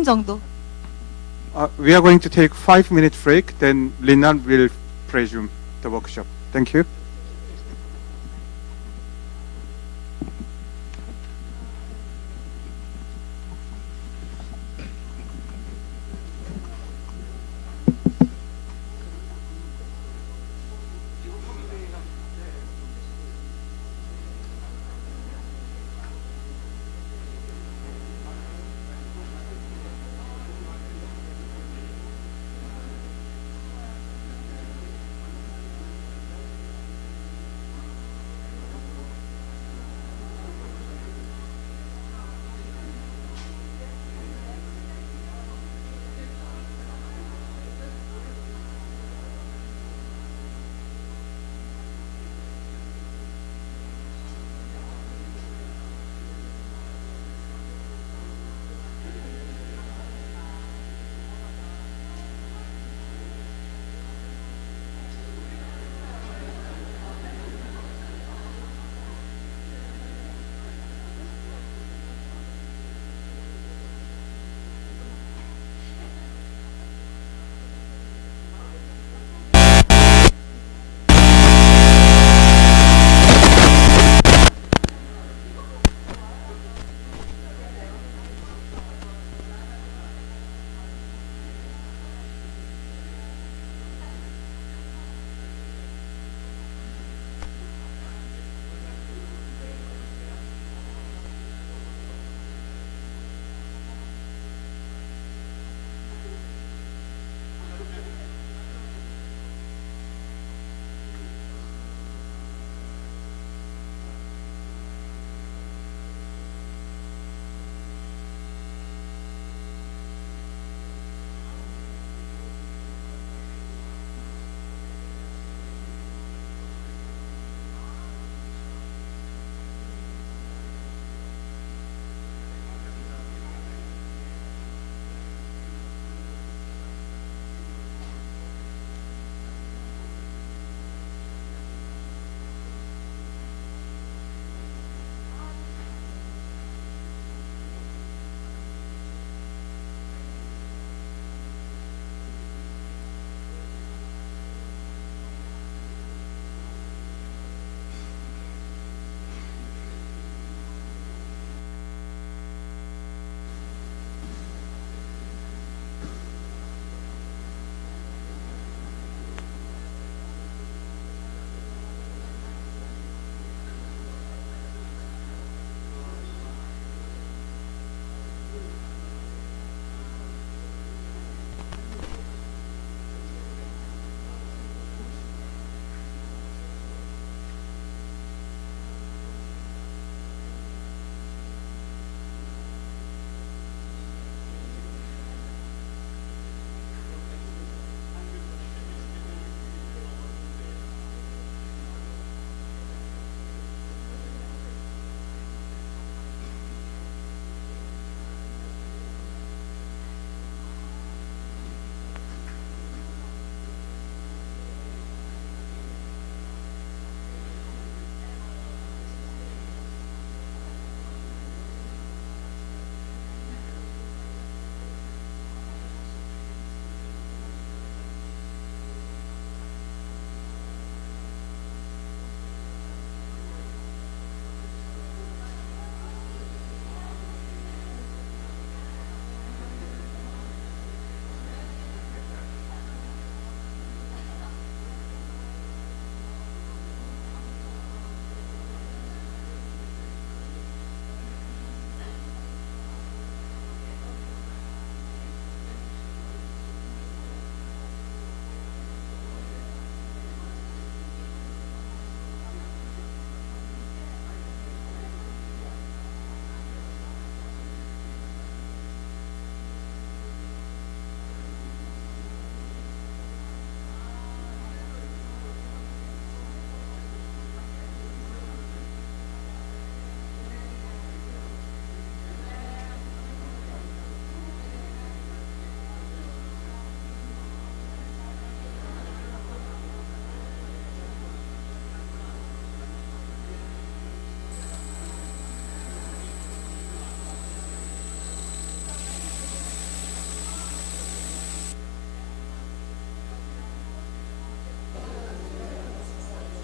5분 정도. We are going to take 5-minute break, then Linan will resume the workshop. Thank you.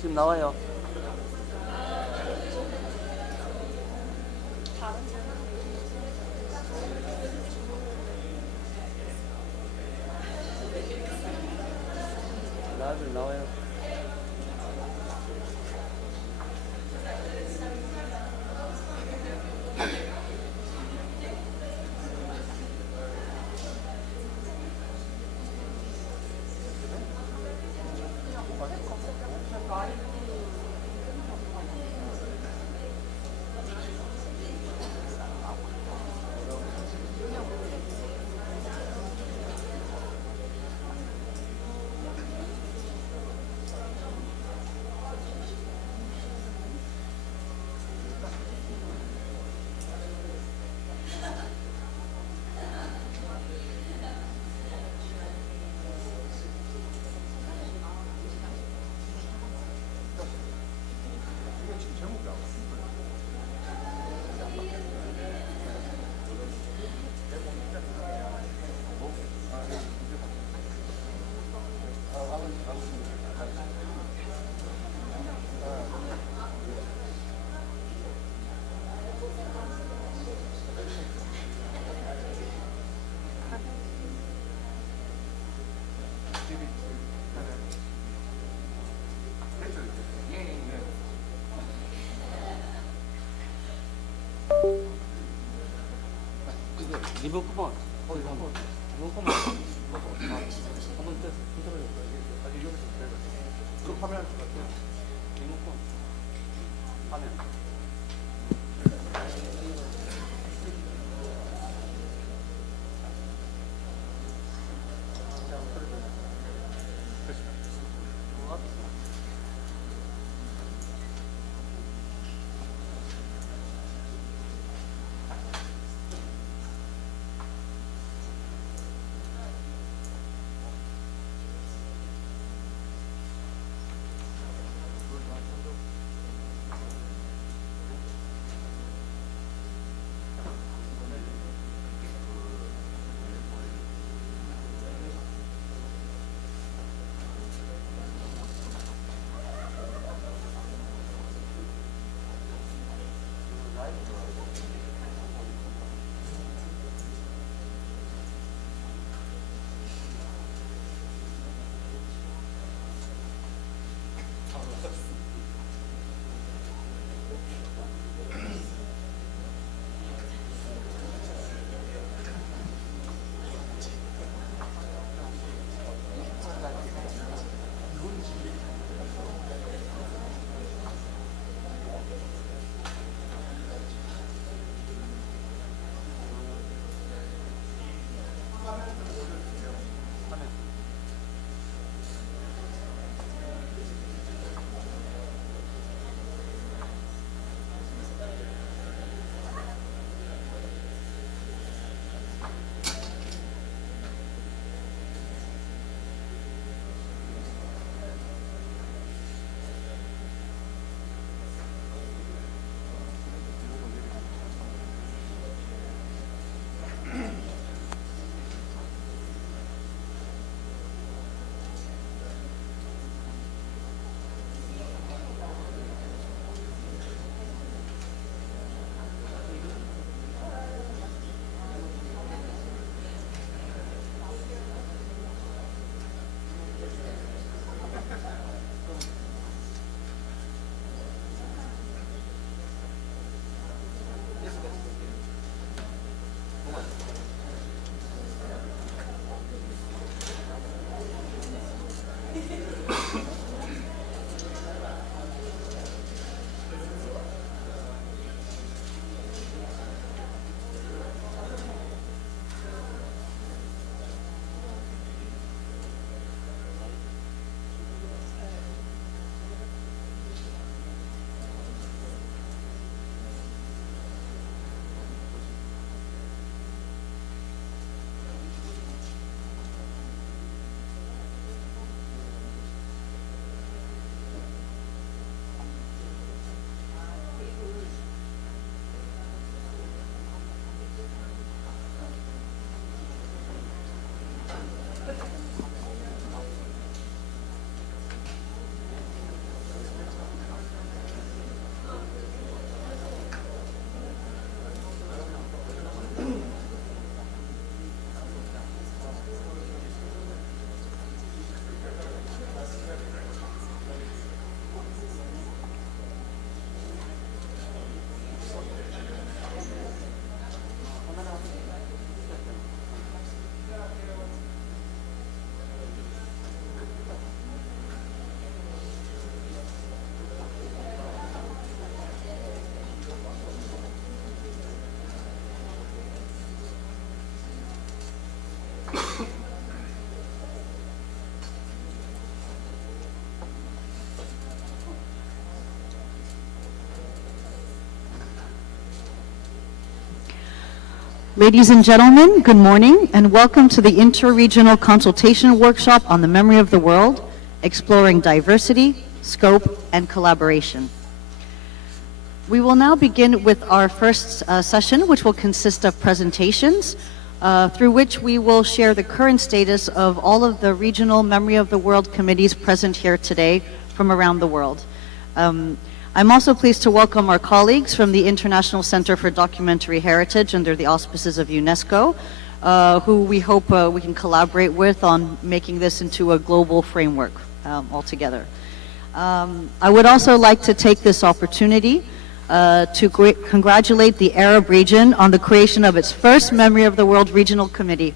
지금 나와요. 라이브 나와요. 리본 쿠폰. 리본 쿠폰. 한번 더 흔들어요. 아직 여기서 그 화면 리본 쿠폰. 화면. Ladies and gentlemen, good morning and welcome to the Interregional Consultation Workshop on the Memory of the World, exploring diversity, scope, and collaboration. We will now begin with our first session, which will consist of presentations, through which we will share the current status of all of the regional Memory of the World committees present here today from around the world. I'm also pleased to welcome our colleagues from the International Center for Documentary Heritage under the auspices of UNESCO, who we hope we can collaborate with on making this into a global framework altogether. I would also like to take this opportunity to congratulate the Arab region on the creation of its first Memory of the World Regional Committee.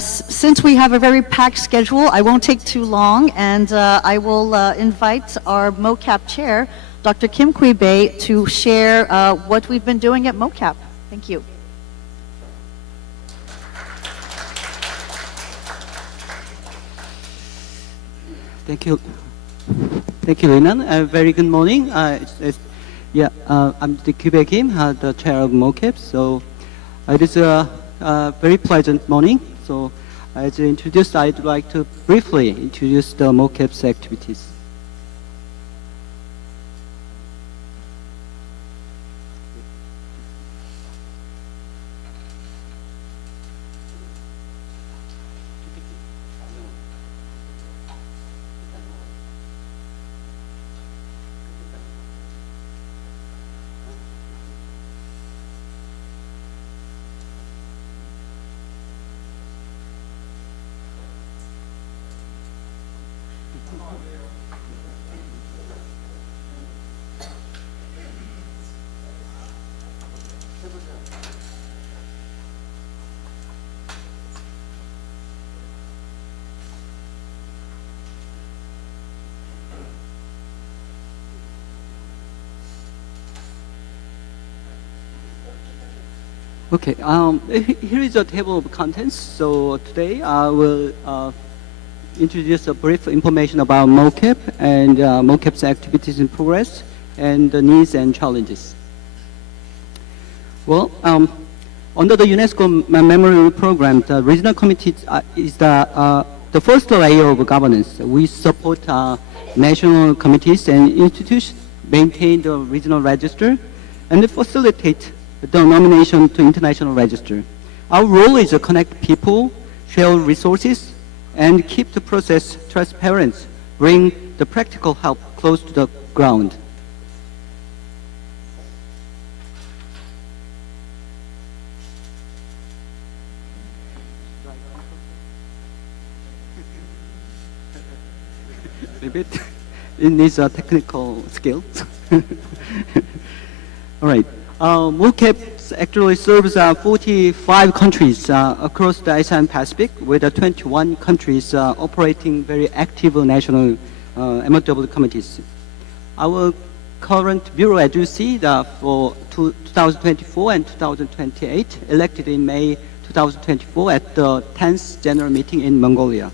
Since we have a very packed schedule, I won't take too long, and I will invite our MoCap chair, Dr. Kim Kui-bae, to share what we've been doing at MoCap. Thank you. Thank you. Thank you, Lina. Very good morning. I'm the Kui-bae Kim, the chair of MoCap. So it is a very pleasant morning. So as introduced, I'd like to briefly introduce the MoCap's activities. Okay, here is a table of contents. So today I will introduce a brief information about MoCap and MoCap's activities in progress and the needs and challenges. Well, under the UNESCO Memory Program, the regional committee is the first layer of governance. We support national committees and institutions, maintain the regional register, and facilitate the nomination to international register. Our role is to connect people, share resources, and keep the process transparent, bring the practical help close to the ground. A bit. It needs a technical skill. All right. MoCap actually serves 45 countries across the ASEAN Pacific, with 21 countries operating very active national MOW committees. Our current bureau, as you see, for 2024 and 2028, elected in May 2024 at the 10th General Meeting in Mongolia.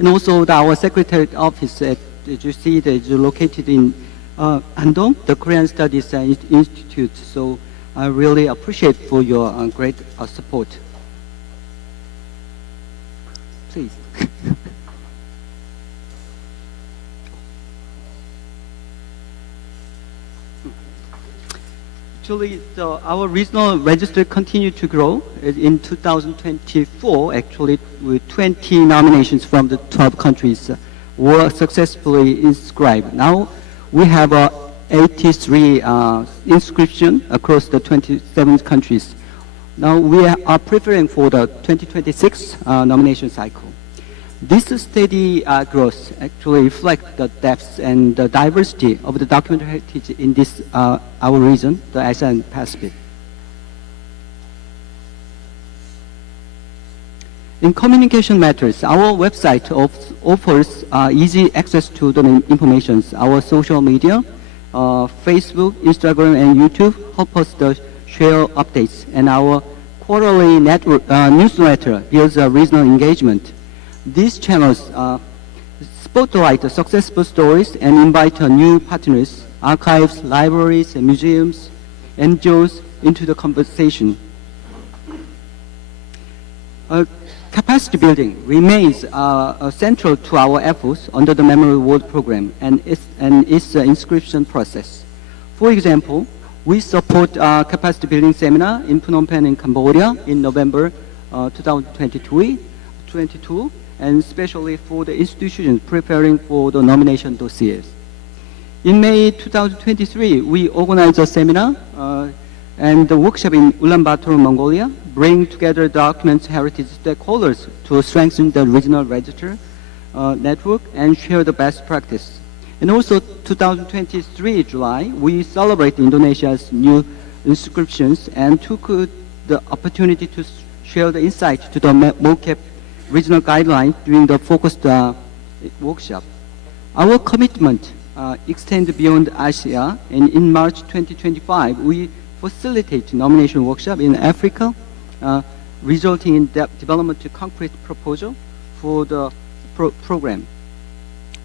And also our Secretariat Office, as you see, is located in Andong, the Korean Studies Institute. So I really appreciate for your great support. Please. Actually, our regional register continued to grow. In 2024, actually, with 20 nominations from the 12 countries were successfully inscribed. Now, we have 83 inscriptions across the 27 countries. Now we are preparing for the 2026 nomination cycle. This steady growth actually reflects the depth and the diversity of the documentary heritage in this our region, the ASEAN Pacific. In communication matters, our website offers easy access to the information. Our social media, Facebook, Instagram, and YouTube help us to share updates, and our quarterly newsletter builds regional engagement. These channels spotlight the successful stories and invite new partners, archives, libraries, and museums, NGOs into the conversation. Capacity building remains central to our efforts under the Memory of the World program and its inscription process. For example, we support capacity building seminar in Phnom Penh in Cambodia in November 2022, and especially for the institutions preparing for the nomination dossiers. In May 2023, we organized a seminar and the workshop in Ulaanbaatar, Mongolia, bring together documents heritage stakeholders to strengthen the regional register network and share the best practice. And also 2023 July, we celebrate Indonesia's new inscriptions and took the opportunity to share the insight to the MoCap regional guidelines during the focused workshop. Our commitment extends beyond Asia, and in March 2025, we facilitate nomination workshop in Africa, resulting in development of concrete proposal for the program.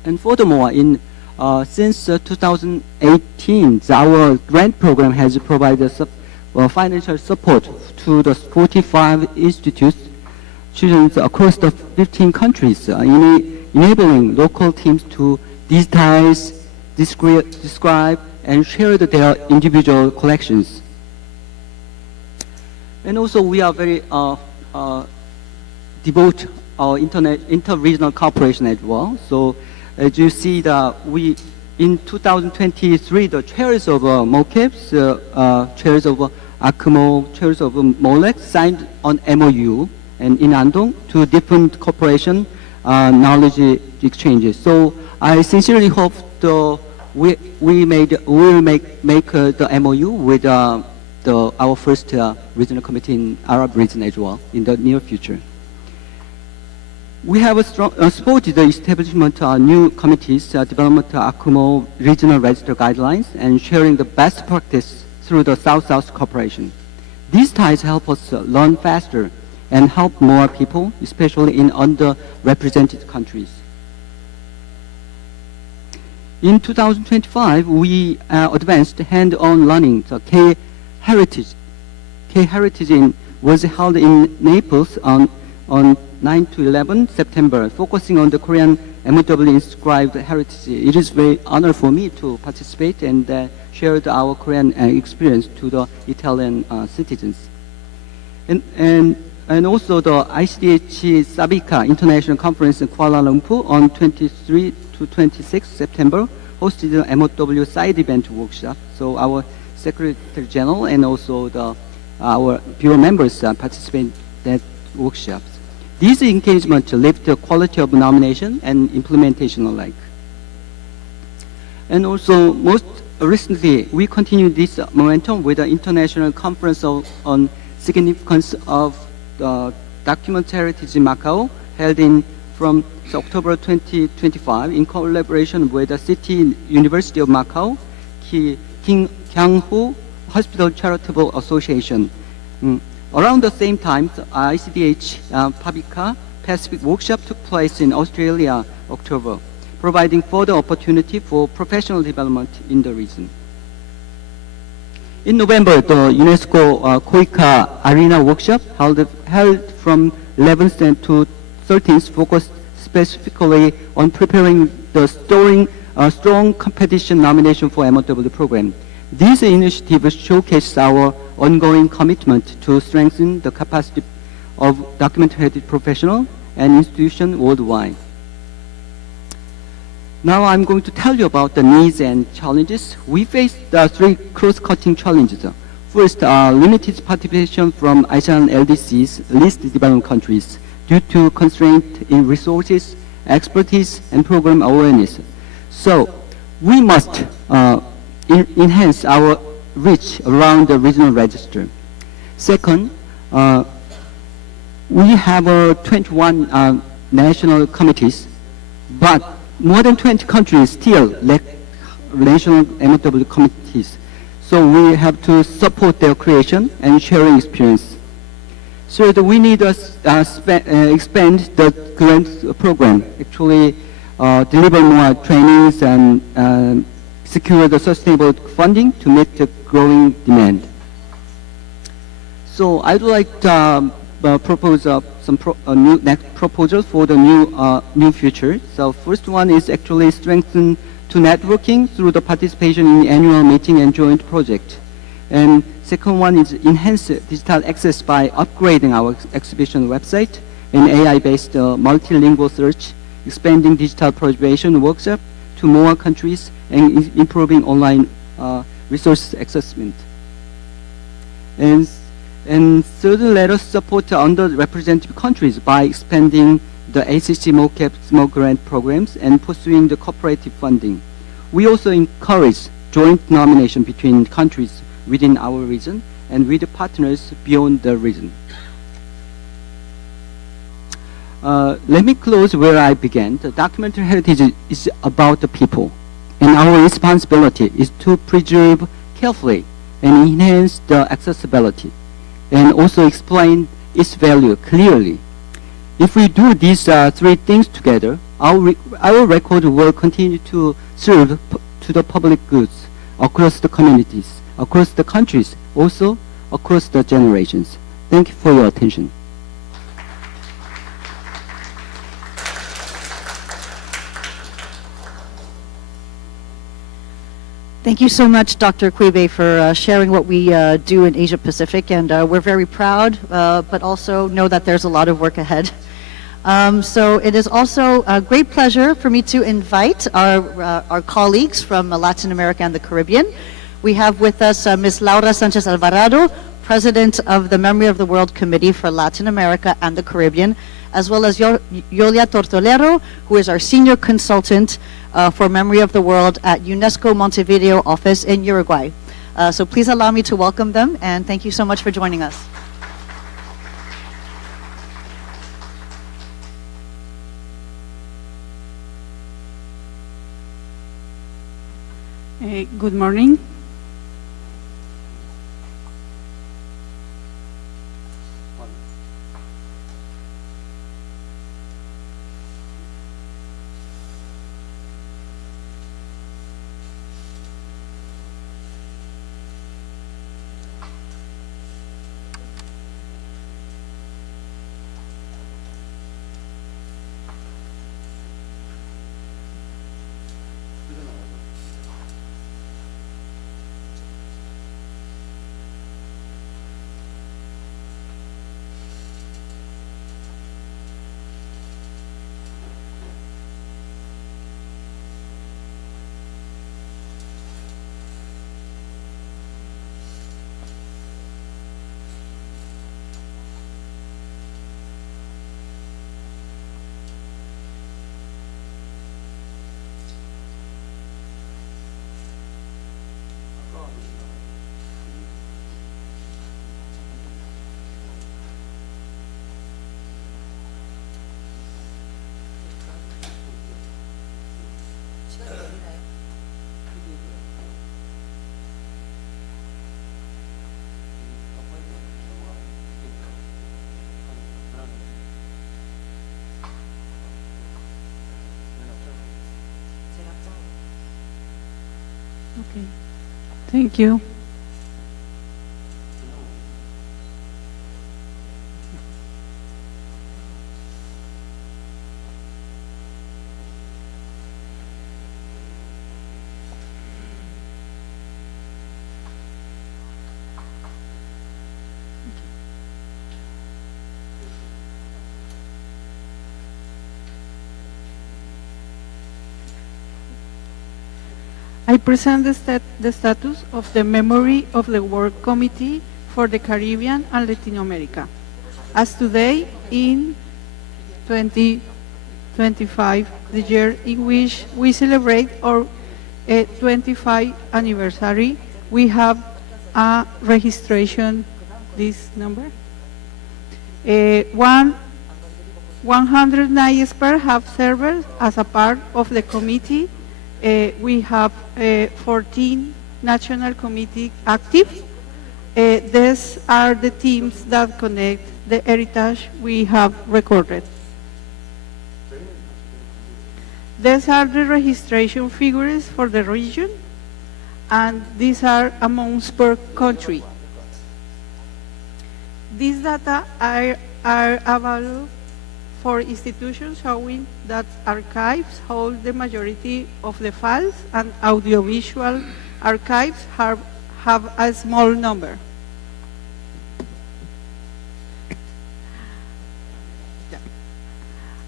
And furthermore, since 2018, our grant program has provided financial support to the 45 institutions across the 15 countries, enabling local teams to digitize, describe, and share their individual collections. And also, we are very devote our inter-regional cooperation as well. So, as you see, in 2023, the chairs of MoCaps, chairs of ACMO, chairs of MOLEX signed on MOU and in Andong to different cooperation knowledge exchanges. So I sincerely hope we will make the MOU with our first regional committee in Arab region as well in the near future. We have supported the establishment of new committees, development of ACMO regional register guidelines, and sharing the best practice through the South-South cooperation. These ties help us learn faster and help more people, especially in underrepresented countries. In 2025, we advanced hand-on learning. The K-Heritage was held in Naples on 9 to 11 September, focusing on the Korean MoW inscribed heritage. It is very honor for me to participate and share our Korean experience to the Italian citizens. And also the ICDH Sabika International Conference in Kuala Lumpur on 23 to 26 September hosted an MoW side event workshop. So our Secretary General and also our bureau members participate in that workshops. These engagements lift the quality of nomination and implementation alike. And also, most recently, we continue this momentum with the International Conference on Significance of Document Heritage in Macau, held from October 2025 in collaboration with the City University of Macau, King Kyang-ho Hospital Charitable Association. Around the same time, the ICDH Pabika Pacific Workshop took place in Australia, October, providing further opportunity for professional development in the region. In November, the UNESCO Koika Arena Workshop held from 11th to 13th focused specifically on preparing the strong competition nomination for MoW program. These initiatives showcase our ongoing commitment to strengthen the capacity of document-heritage professionals and institutions worldwide. Now I'm going to tell you about the needs and challenges. We face the three cross-cutting challenges. First, limited participation from ASEAN LDC's least developed countries due to constraint in resources, expertise, and program awareness. So we must enhance our reach around the regional register. Second, we have 21 national committees, but more than 20 countries still lack national MoW committees. So we have to support their creation and sharing experience. Third, we need to expand the grant program. Actually, deliver more trainings and secure the sustainable funding to meet the growing demand. So I'd like to propose some new next proposals for the new future. So first one is actually strengthen to networking through the participation in annual meeting and joint project. And second one is enhance digital access by upgrading our exhibition website and AI-based multilingual search, expanding digital preservation workshop to more countries, and improving online resource accessibility. And thirdly, let us support underrepresented countries by expanding the ACC MoCap small grant programs and pursuing the cooperative funding. We also encourage joint nomination between countries within our region and with partners beyond the region. Let me close where I began. The documentary heritage is about the people, and our responsibility is to preserve carefully and enhance the accessibility, and also explain its value clearly. If we do these three things together, our record will continue to serve to the public goods across the communities, across the countries, also across the generations. Thank you for your attention. Thank you so much, Dr. Quibe, for sharing what we do in Asia Pacific, and we're very proud, but also know that there's a lot of work ahead. So it is also a great pleasure for me to invite our colleagues from Latin America and the Caribbean. We have with us Ms. Laura Sanchez Alvarado, President of the Memory of the World Committee for Latin America and the Caribbean, as well as Yolia Tortolero, who is our Senior Consultant for Memory of the World at UNESCO Montevideo office in Uruguay. So please allow me to welcome them, and thank you so much for joining us. Good morning. Okay. Thank you. I present the status of the Memory of the World Committee for the Caribbean and Latin America. As today, in 2025, the year in which we celebrate our 25th anniversary, we have a registration, this number. 109 experts have served as a part of the committee. We have 14 national committee active. These are the teams that connect the heritage we have recorded. These are the registration figures for the region, and these are amounts per country. These data are available for institutions showing that archives hold the majority of the files and audiovisual archives have a small number.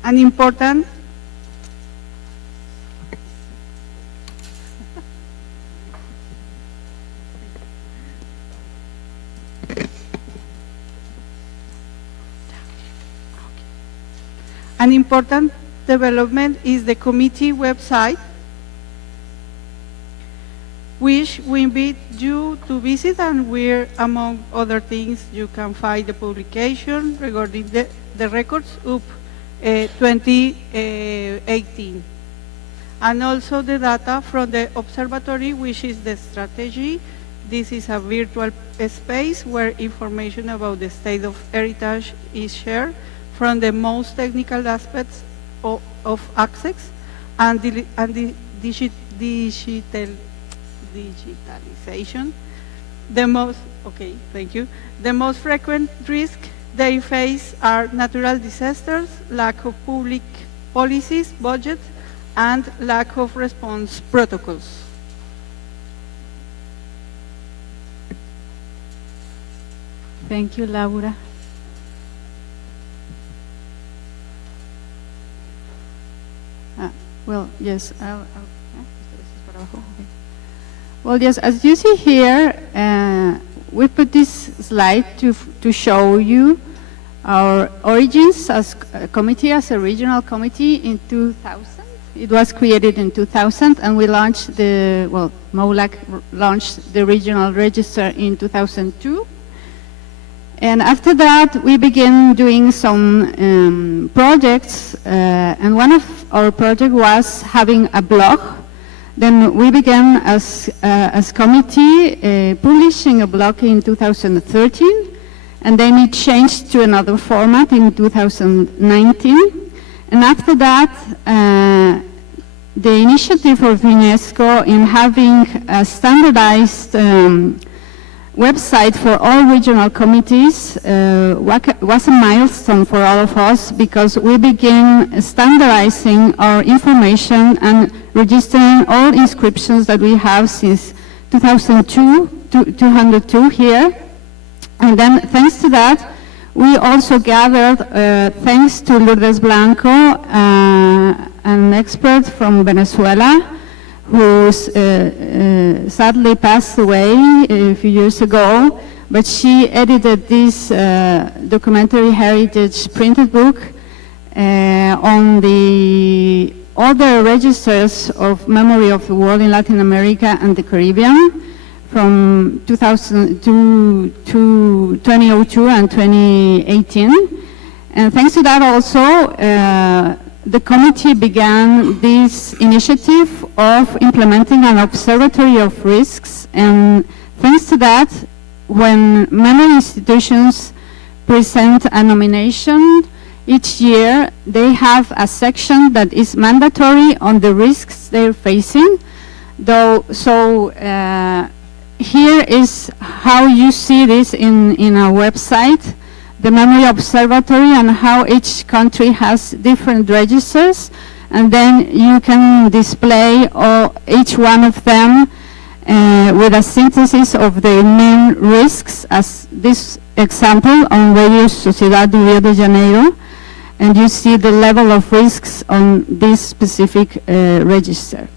An important development is the committee website, which we invite you to visit, and where, among other things, you can find the publication regarding the records of 2018. And also the data from the observatory, which is the strategy. This is a virtual space where information about the state of heritage is shared, from the most technical aspects of access and digitalization. The most frequent risks they face are natural disasters, lack of public policies, budgets, and lack of response protocols. Thank you, Laura. Well, yes. Well, yes, as you see here, we put this slide to show you our origins as a committee, as a regional committee in 2000. It was created in 2000, and we launched MoLAC launched the regional register in 2002. And after that, we began doing some projects, and one of our projects was having a blog. Then we began as committee publishing a blog in 2013, and then it changed to another format in 2019. And after that, the initiative of UNESCO in having a standardized website for all regional committees was a milestone for all of us, because we began standardizing our information and registering all inscriptions that we have since 202 here. And then thanks to that, we also gathered, thanks to Lourdes Blanco, an expert from Venezuela, who sadly passed away a few years ago, but she edited this documentary heritage printed book on all the registers of memory of the world in Latin America and the Caribbean from 2002 and 2018. And thanks to that also, the committee began this initiative of implementing an observatory of risks, and thanks to that, when many institutions present a nomination each year, they have a section that is mandatory on the risks they're facing. Here is how you see this in our website, the Memory Observatory, and how each country has different registers, and then you can display each one of them with a synthesis of the main risks, as this example on Radio Sociedad de Rio de Janeiro, and you see the level of risks on this specific register.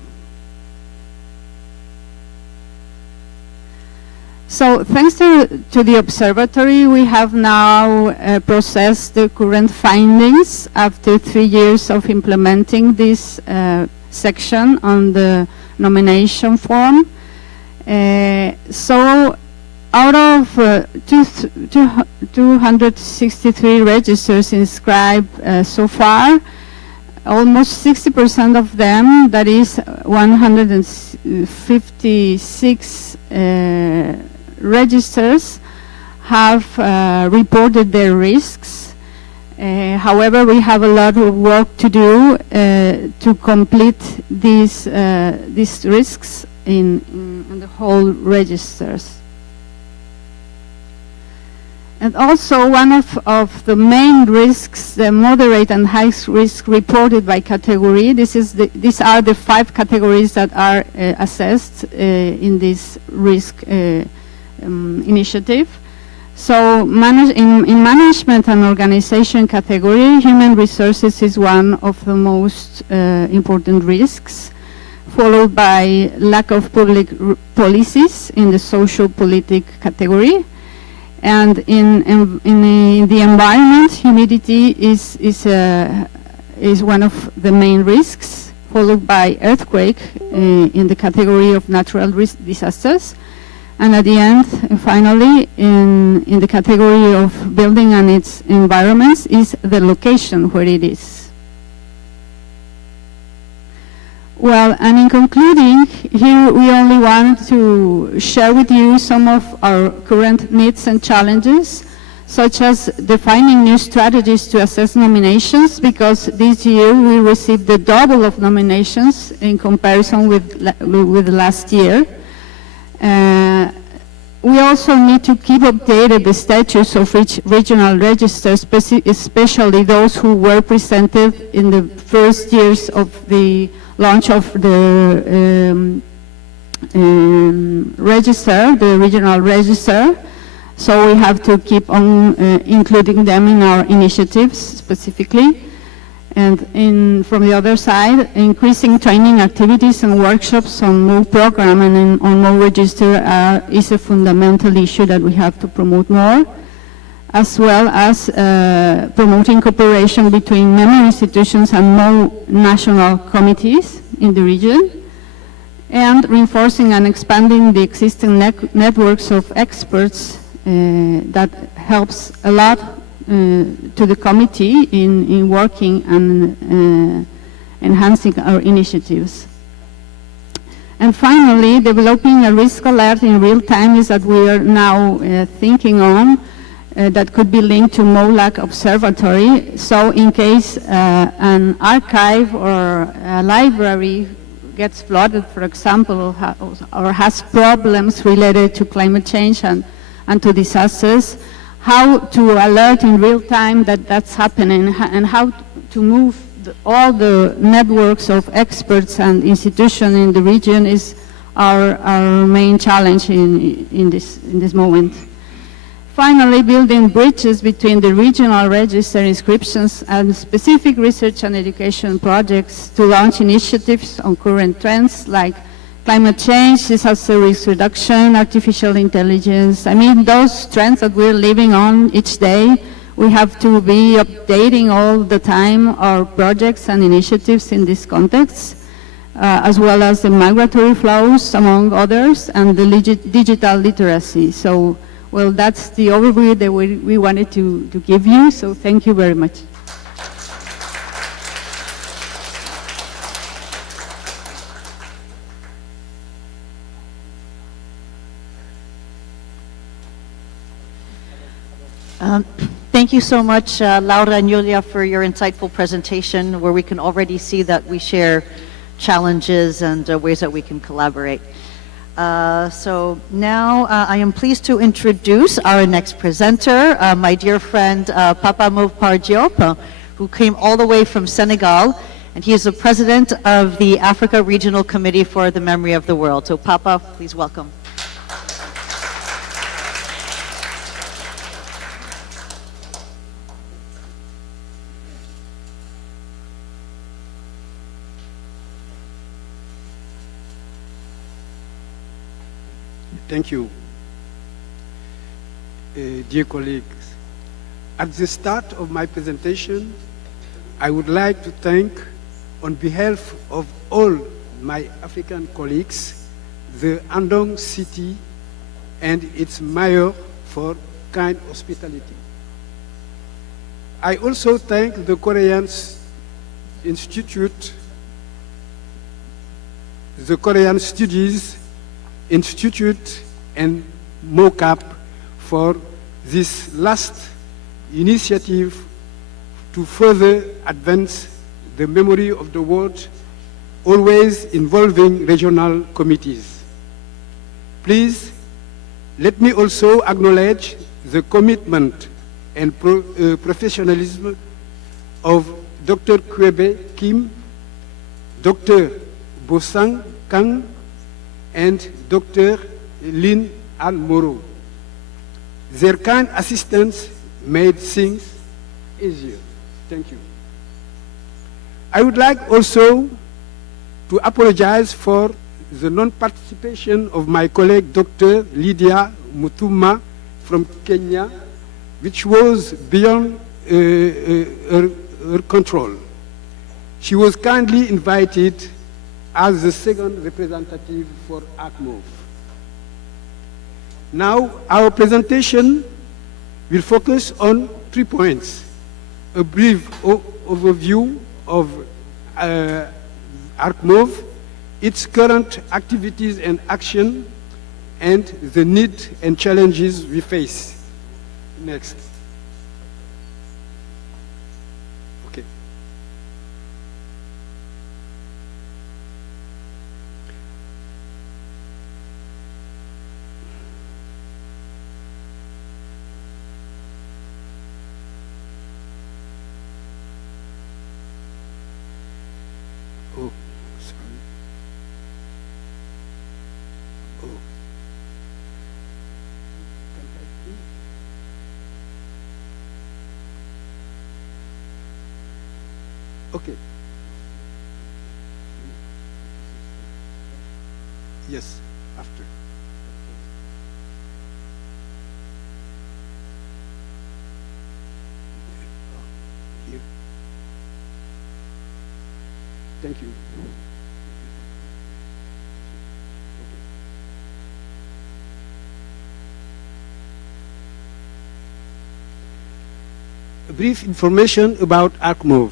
So thanks to the observatory, we have now processed the current findings after 3 years of implementing this section on the nomination form. So out of 263 registers inscribed so far, almost 60% of them, that is 156 registers, have reported their risks. However, we have a lot of work to do to complete these risks in the whole registers. And also one of the main risks, the moderate and high risk reported by category, these are the 5 categories that are assessed in this risk initiative. So in management and organization category, human resources is one of the most important risks, followed by lack of public policies in the social politic category. And in the environment, humidity is one of the main risks, followed by earthquake in the category of natural disasters. And at the end, finally, in the category of building and its environments is the location where it is. Well, and in concluding, here we only want to share with you some of our current needs and challenges, such as defining new strategies to assess nominations, because this year we received the double of nominations in comparison with last year. We also need to keep updated the status of each regional register, especially those who were presented in the first years of the launch of the register, the regional register. So we have to keep on including them in our initiatives specifically. And from the other side, increasing training activities and workshops on MoW program and on MoW register is a fundamental issue that we have to promote more, as well as promoting cooperation between member institutions and MoW national committees in the region, and reinforcing and expanding the existing networks of experts that helps a lot to the committee in working and enhancing our initiatives. And finally, developing a risk alert in real time is that we are now thinking on that could be linked to MoLAC Observatory. So in case an archive or a library gets flooded, for example, or has problems related to climate change and to disasters, how to alert in real time that that's happening, and how to move all the networks of experts and institutions in the region is our main challenge in this moment. Finally, building bridges between the regional register inscriptions and specific research and education projects to launch initiatives on current trends like climate change, disaster risk reduction, artificial intelligence. I mean, those trends that we're living on each day, we have to be updating all the time our projects and initiatives in this context, as well as the migratory flows, among others, and the digital literacy. So, well, that's the overview that we wanted to give you, so thank you very much. Thank you so much, Laura and Julia, for your insightful presentation, where we can already see that we share challenges and ways that we can collaborate. So now I am pleased to introduce our next presenter, my dear friend Papa Movpar Diop, who came all the way from Senegal, and he is the president of the Africa Regional Committee for the Memory of the World. So Papa, please welcome. Thank you. Dear colleagues, at the start of my presentation, I would like to thank, on behalf of all my African colleagues, the Andong city and its mayor for kind hospitality. I also thank the Korean Institute, the Korean Studies Institute and MoCap for this last initiative to further advance the memory of the world, always involving regional committees. Please, let me also acknowledge the commitment and professionalism of Dr. Kwebe Kim, Dr. Bosang Kang, and Dr. Lin Al-Moro. Their kind assistance made things easier. Thank you. I would like also to apologize for the non-participation of my colleague Dr. Lydia Mutuma from Kenya, which was beyond her control. She was kindly invited as the second representative for ACMOV. Now, our presentation will focus on 3 points: a brief overview of ACMOV, its current activities and action, and the needs and challenges we face. Next. Okay. Oh, sorry. Oh. Okay. Yes, after. Here. Thank you. A brief information about ACMOV.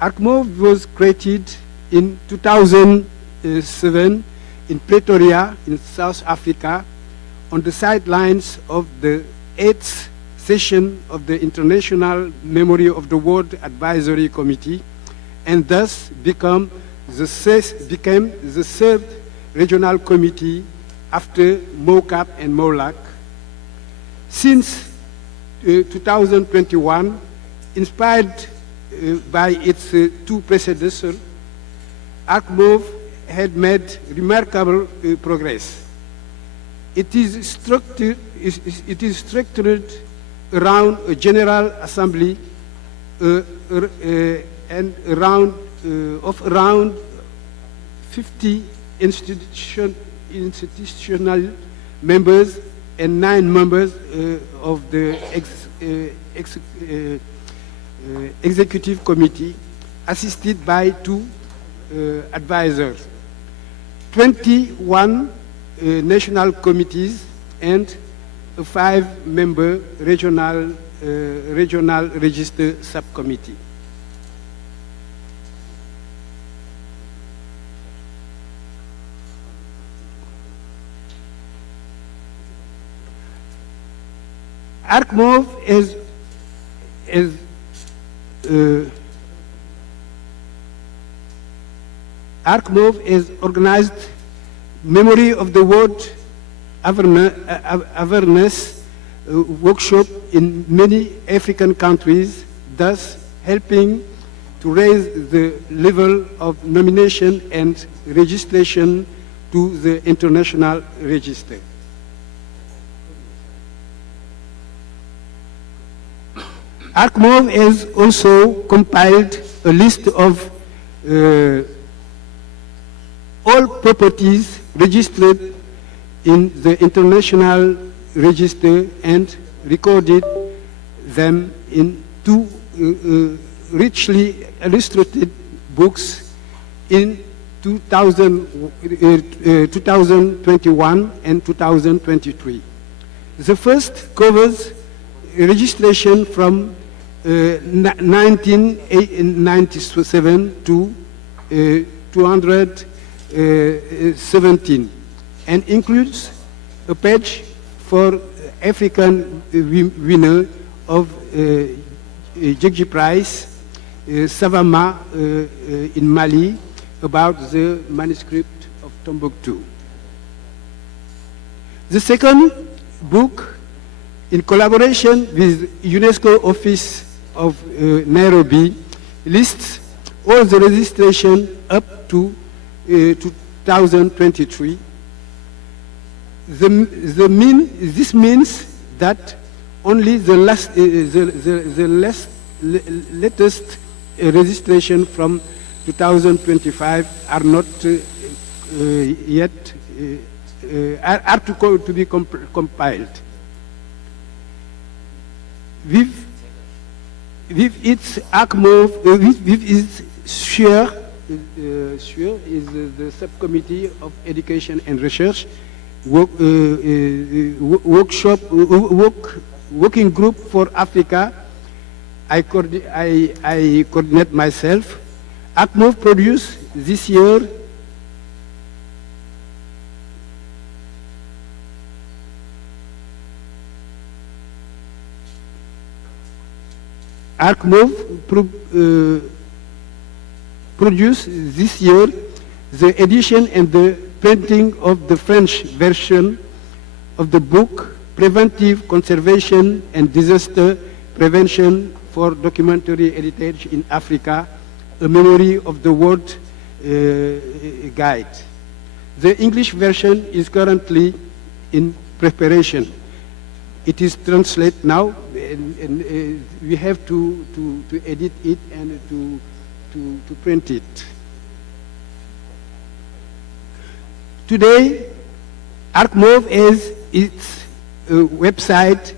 ACMOV was created in 2007 in Pretoria, in South Africa, on the sidelines of the 8th session of the International Memory of the World Advisory Committee, and thus became the third regional committee after MoCap and MOLAC. Since 2021, inspired by its two predecessors, ACMOV had made remarkable progress. It is structured around a General Assembly and around 50 institutional members and 9 members of the executive committee, assisted by 2 advisors, 21 national committees, and a 5-member regional register subcommittee. ACMOV is organized Memory of the World awareness workshop in many African countries, thus helping to raise the level of nomination and registration to the international register. ACMOV has also compiled a list of all properties registered in the international register and recorded them in 2 richly illustrated books in 2021 and 2023. The first covers registration from 1997 to 217 and includes a page for African winner of Jigji Price, Savama in Mali, about the manuscript of Tombouctou. The second book, in collaboration with UNESCO Office of Nairobi, lists all the registration up to 2023. This means that only the latest registration from 2025 are not yet to be compiled. With its ACMOV, with its SURE is the subcommittee of education and research, working group for Africa. I coordinate myself. ACMOV produced this year produced this year the edition and the printing of the French version of the book Preventive Conservation and Disaster Prevention for Documentary Heritage in Africa, a Memory of the World Guide. The English version is currently in preparation. It is translated now, and we have to edit it and to print it. Today, ACMOV has its website,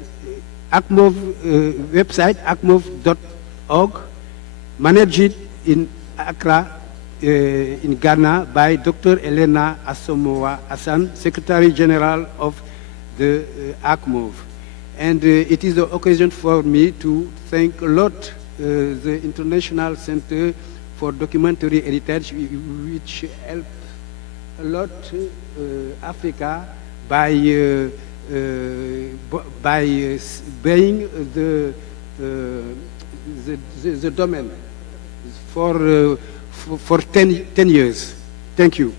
acmov.org, managed in Accra, in Ghana, by Dr. Elena Asamoah Hassan, Secretary General of the ACMOV. And it is the occasion for me to thank a lot the International Center for Documentary Heritage, which helped a lot Africa by being the domain for 10 years. Thank you.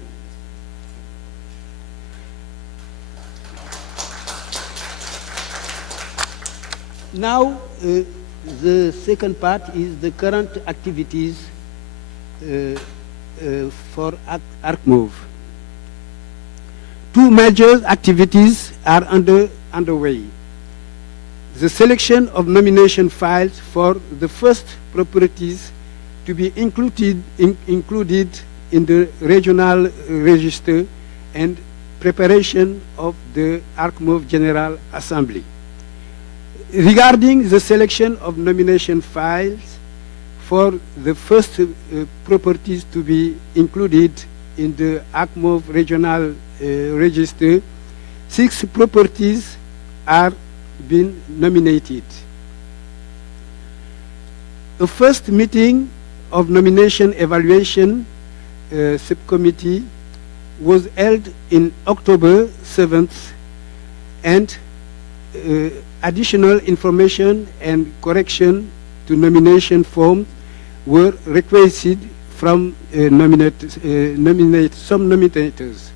Now, the second part is the current activities for ACMOV. Two major activities are underway. The selection of nomination files for the first properties to be included in the regional register and preparation of the ACMOV General Assembly. Regarding the selection of nomination files for the first properties to be included in the ACMOV Regional Register, 6 properties are being nominated. The first meeting of nomination evaluation subcommittee was held in October 7th, and additional information and correction to nomination forms were requested from some nominators.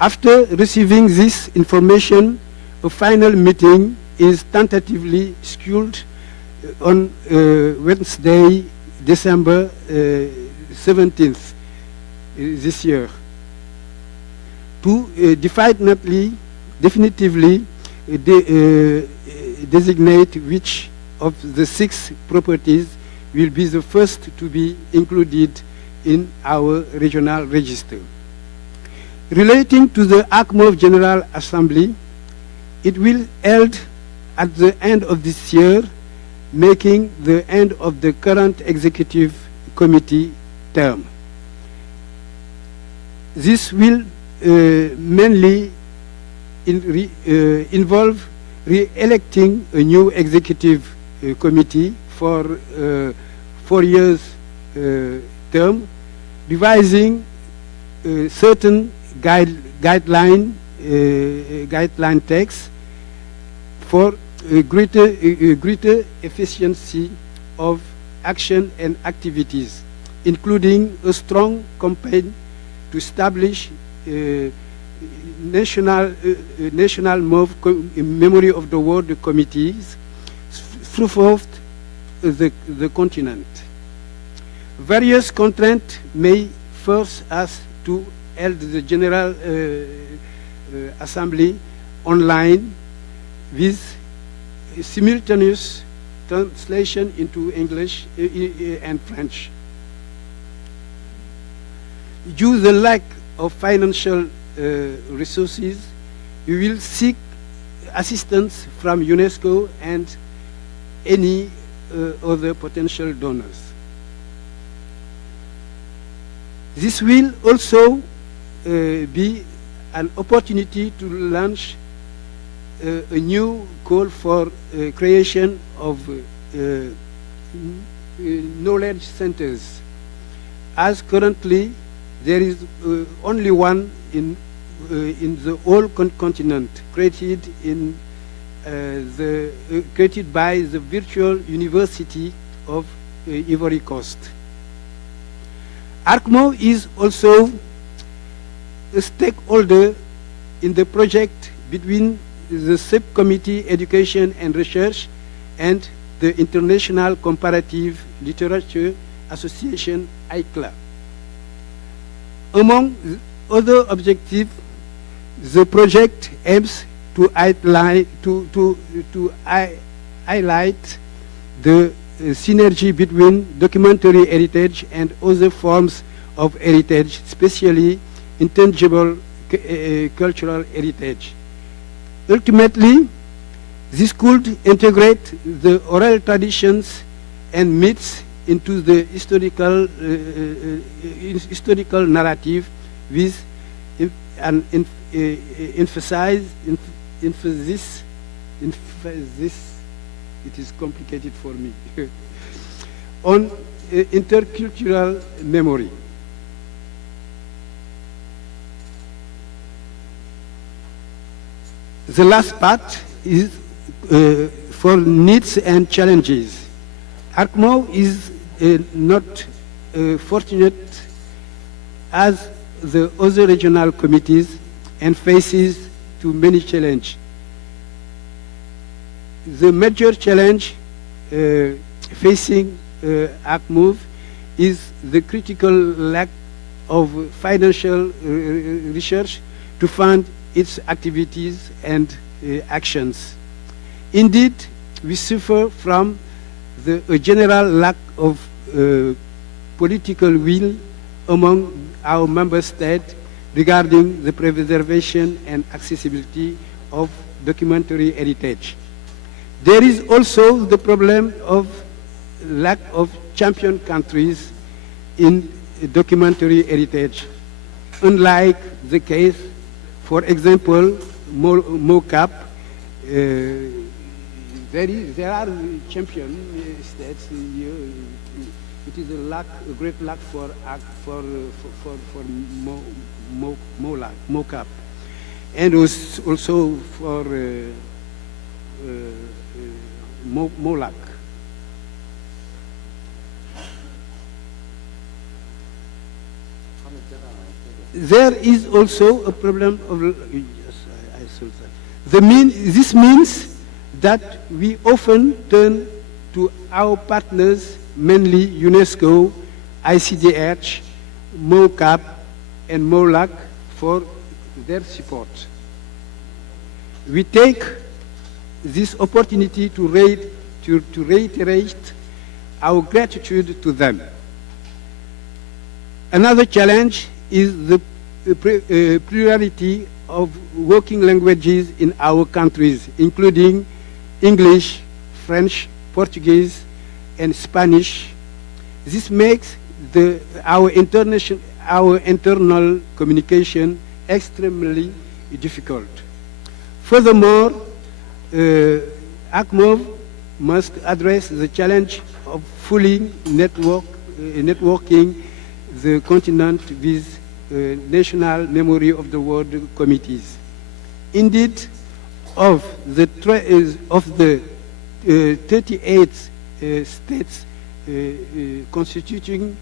After receiving this information, a final meeting is tentatively scheduled on Wednesday, December 17th this year, to definitively designate which of the 6 properties will be the first to be included in our regional register. Relating to the ACMOV General Assembly, it will held at the end of this year, making the end of the current executive committee term. This will mainly involve re-electing a new executive committee for 4 years term, revising certain guideline text for greater efficiency of action and activities, including a strong campaign to establish national MoW Memory of the World committees throughout the continent. Various content may force us to hold the General Assembly online with simultaneous translation into English and French. Due to the lack of financial resources, we will seek assistance from UNESCO and any other potential donors. This will also be an opportunity to launch a new call for creation of knowledge centers, as currently there is only one in the whole continent created created by the Virtual University of Ivory Coast. ARCMO is also a stakeholder in the project between the Subcommittee Education and Research and the International Comparative Literature Association, ICLA. Among other objectives, the project aims to highlight the synergy between documentary heritage and other forms of heritage, especially intangible cultural heritage. Ultimately, this could integrate the oral traditions and myths into the historical narrative with an emphasis, it is complicated for me, on intercultural memory. The last part is for needs and challenges. ARCMO is not fortunate as the other regional committees and faces too many challenges. The major challenge facing ARCMO is the critical lack of financial research to fund its activities and actions. Indeed, we suffer from a general lack of political will among our member states regarding the preservation and accessibility of documentary heritage. There is also the problem of lack of champion countries in documentary heritage. Unlike the case, for example, MoCap, there are champion states. It is a great luck for MoCap, and also for MoLAC. There is also a problem of, this means that we often turn to our partners, mainly UNESCO, ICDH, MoCap, and MoLAC for their support. We take this opportunity to reiterate our gratitude to them. Another challenge is the plurality of working languages in our countries, including English, French, Portuguese, and Spanish. This makes our internal communication extremely difficult. Furthermore, ARCMO must address the challenge of fully networking the continent with national memory of the world committees. Indeed, of the 38 states constituting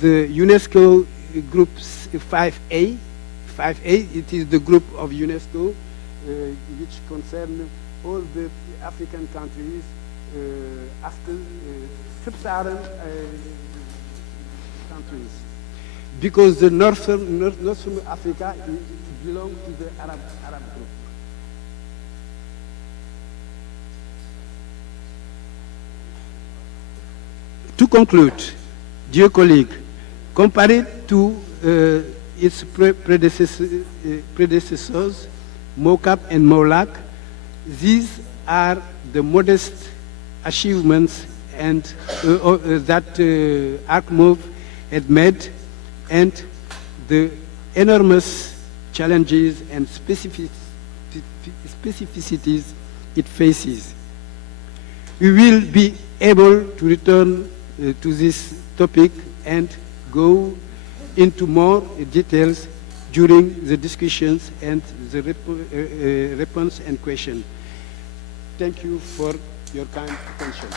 the UNESCO Group 5A. 5A, it is the group of UNESCO which concerns all the African countries after sub-Saharan countries, because the Northern Africa belongs to the Arab group. To conclude, dear colleague, compared to its predecessors, MoCap and MOLAC, these are the modest achievements and that ArcMoV had made, and the enormous challenges and specificities it faces. We will be able to return to this topic and go into more details during the discussions and the response and question. Thank you for your kind attention.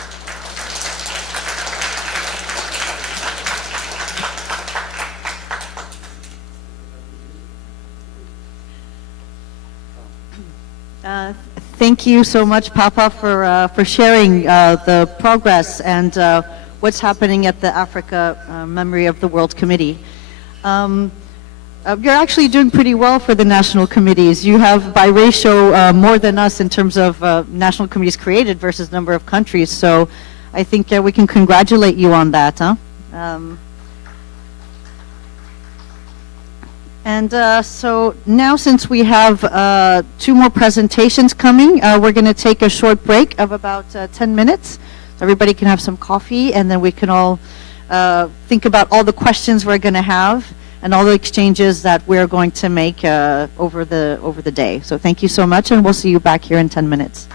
Thank you so much, Papa, for sharing the progress and what's happening at the Africa Memory of the World Committee. You're actually doing pretty well for the national committees. You have, by ratio, more than us in terms of national committees created versus number of countries. So I think we can congratulate you on that. Huh? So now, since we have 2 more presentations coming, we're going to take a short break of about 10 minutes. So everybody can have some coffee, and then we can all think about all the questions we're going to have and all the exchanges that we're going to make over the day. So thank you so much, and we'll see you back here in 10 minutes.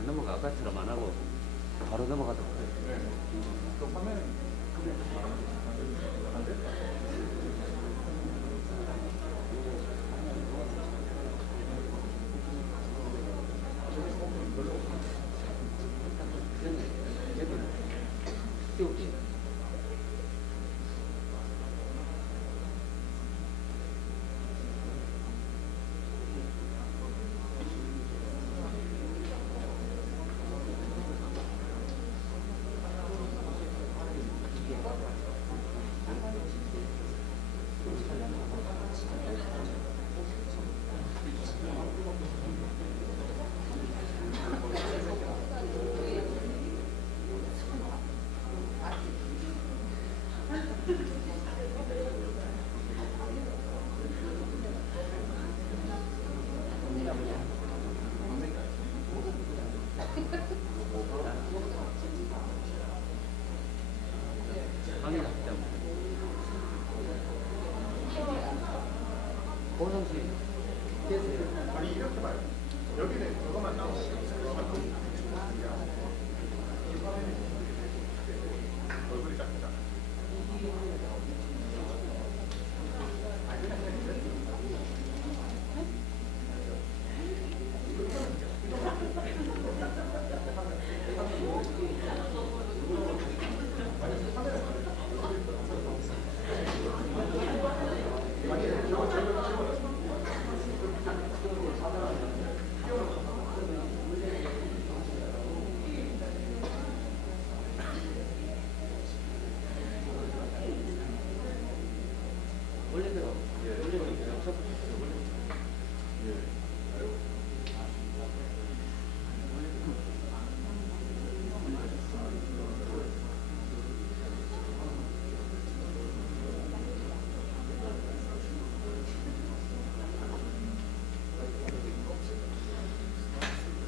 안 넘어가. 아까처럼 안 하고 바로 넘어가도록 해요. 그 화면에 그게 안 돼? 띄울게요.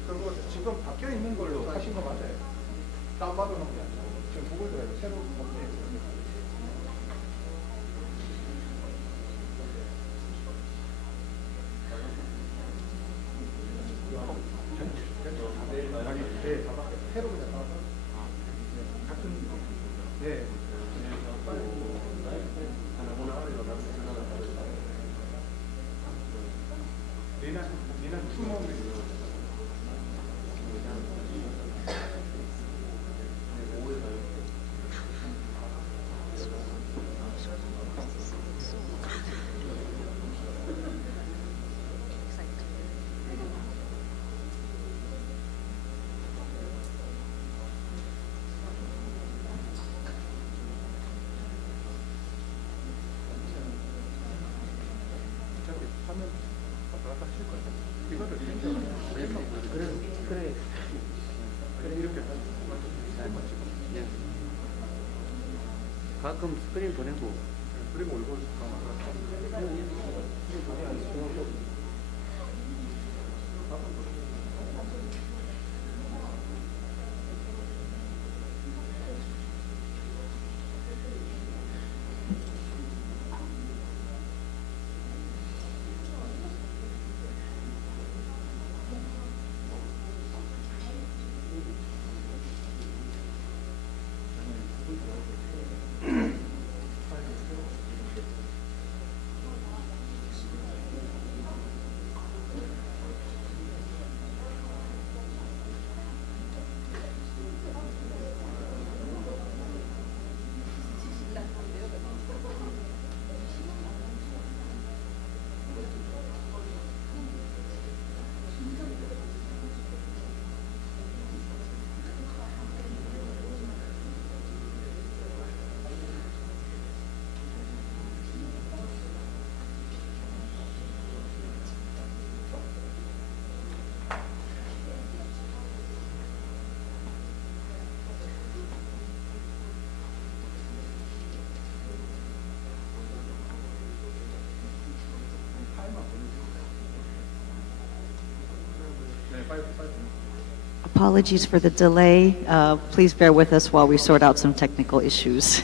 그리고 지금 바뀌어 있는 걸로 하신 거 맞아요? 다운받아 놓은 게 아니라 지금 구글 드라이브 새로 업데이트. 네, 다 바뀌었어요. 새로 그냥 다 같은 네. 리난 투모입니다. 하면 왔다 갔다 하실 거예요. 이거를 그래. 이렇게 예. 가끔 스크린 보내고 그리고 얼굴 Apologies for the delay. Please bear with us while we sort out some technical issues.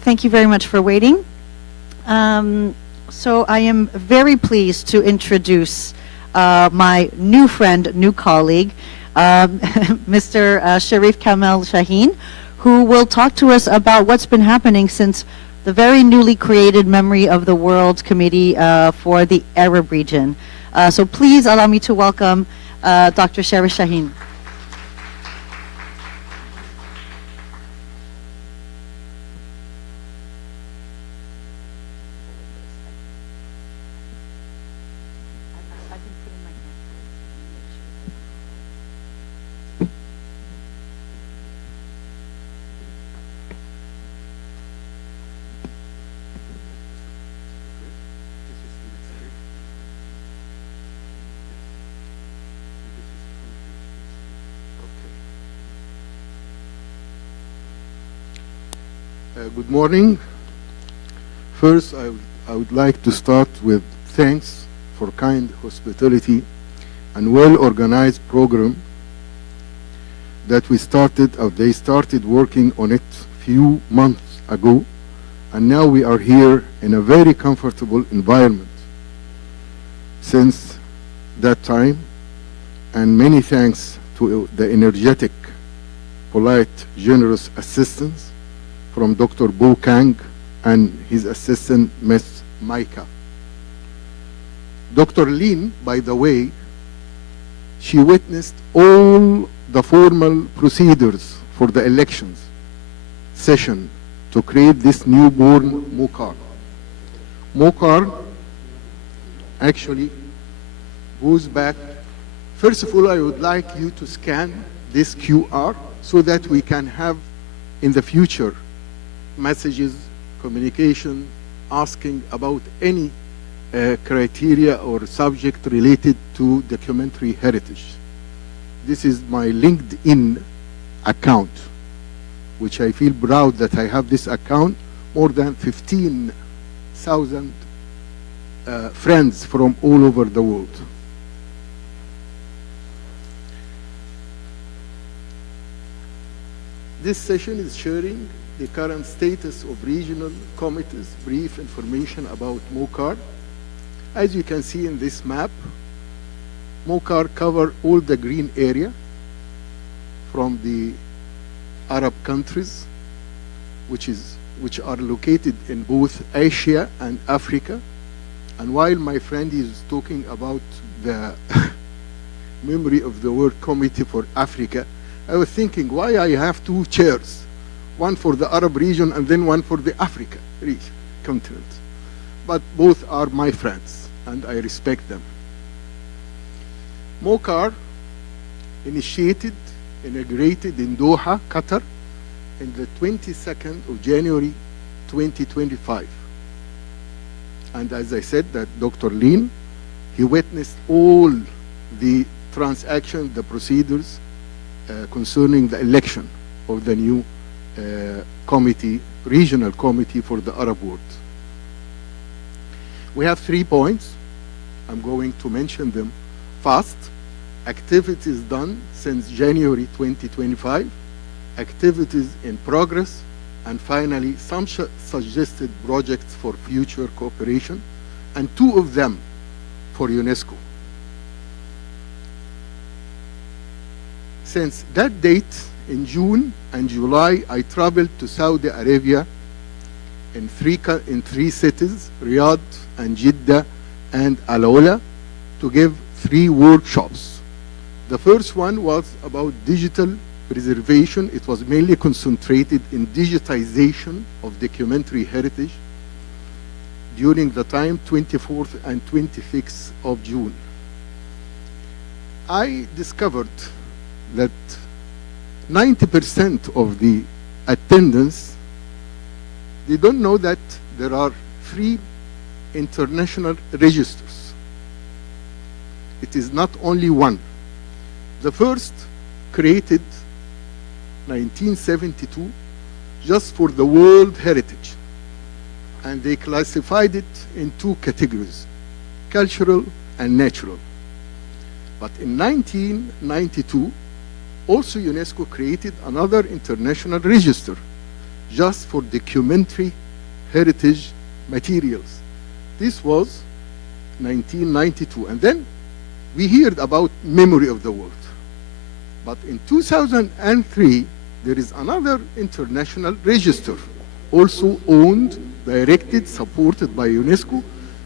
Thank you very much for waiting. So I am very pleased to introduce my new friend, new colleague, Mr. Sharif Kamel Shaheen, who will talk to us about what's been happening since the very newly created Memory of the World Committee for the Arab region. So please allow me to welcome Dr. Sharif Shaheen. Good morning. First, I would like to start with thanks for kind hospitality and well-organized program that they started working on it few months ago, and now we are here in a very comfortable environment since that time, and many thanks to the energetic, polite, generous assistance from Dr. Bo Kang and his assistant, Ms. Maika. Dr. Lin, by the way, she witnessed all the formal procedures for the elections session to create this newborn MoCAR. MoCAR actually goes back. First of all, I would like you to scan this QR so that we can have in the future messages, communication, asking about any criteria or subject related to documentary heritage. This is my LinkedIn account, which I feel proud that I have this account. More than 15,000 friends from all over the world. This session is sharing the current status of regional committees, brief information about MoCAR. As you can see in this map, MoCAR covers all the green area from the Arab countries, which are located in both Asia and Africa. And while my friend is talking about the Memory of the World Committee for Africa, I was thinking why I have two chairs, one for the Arab region and then one for the Africa region, continent. But both are my friends and I respect them. MoCAR inaugurated in Doha, Qatar, in the 22nd of January 2025. And as I said, that Dr. Lin, he witnessed all the transactions, the procedures concerning the election of the new committee, regional committee for the Arab world. We have 3 points. I'm going to mention them fast. Activities done since January 2025, activities in progress, and finally, some suggested projects for future cooperation, and 2 of them for UNESCO. Since that date, in June and July, I traveled to Saudi Arabia in 3 cities, Riyadh and Jeddah and Al Ula, to give 3 workshops. The first one was about digital preservation. It was mainly concentrated in digitization of documentary heritage during the time 24th and 26th of June. I discovered that 90% of the attendants, they don't know that there are 3 international registers. It is not only one. The first, created 1972, just for the World Heritage. And they classified it in 2 categories, cultural and natural. But in 1992, also UNESCO created another international register, just for documentary heritage materials. This was 1992. And then we heard about Memory of the World. But in 2003, there is another international register, also owned, directed, supported by UNESCO,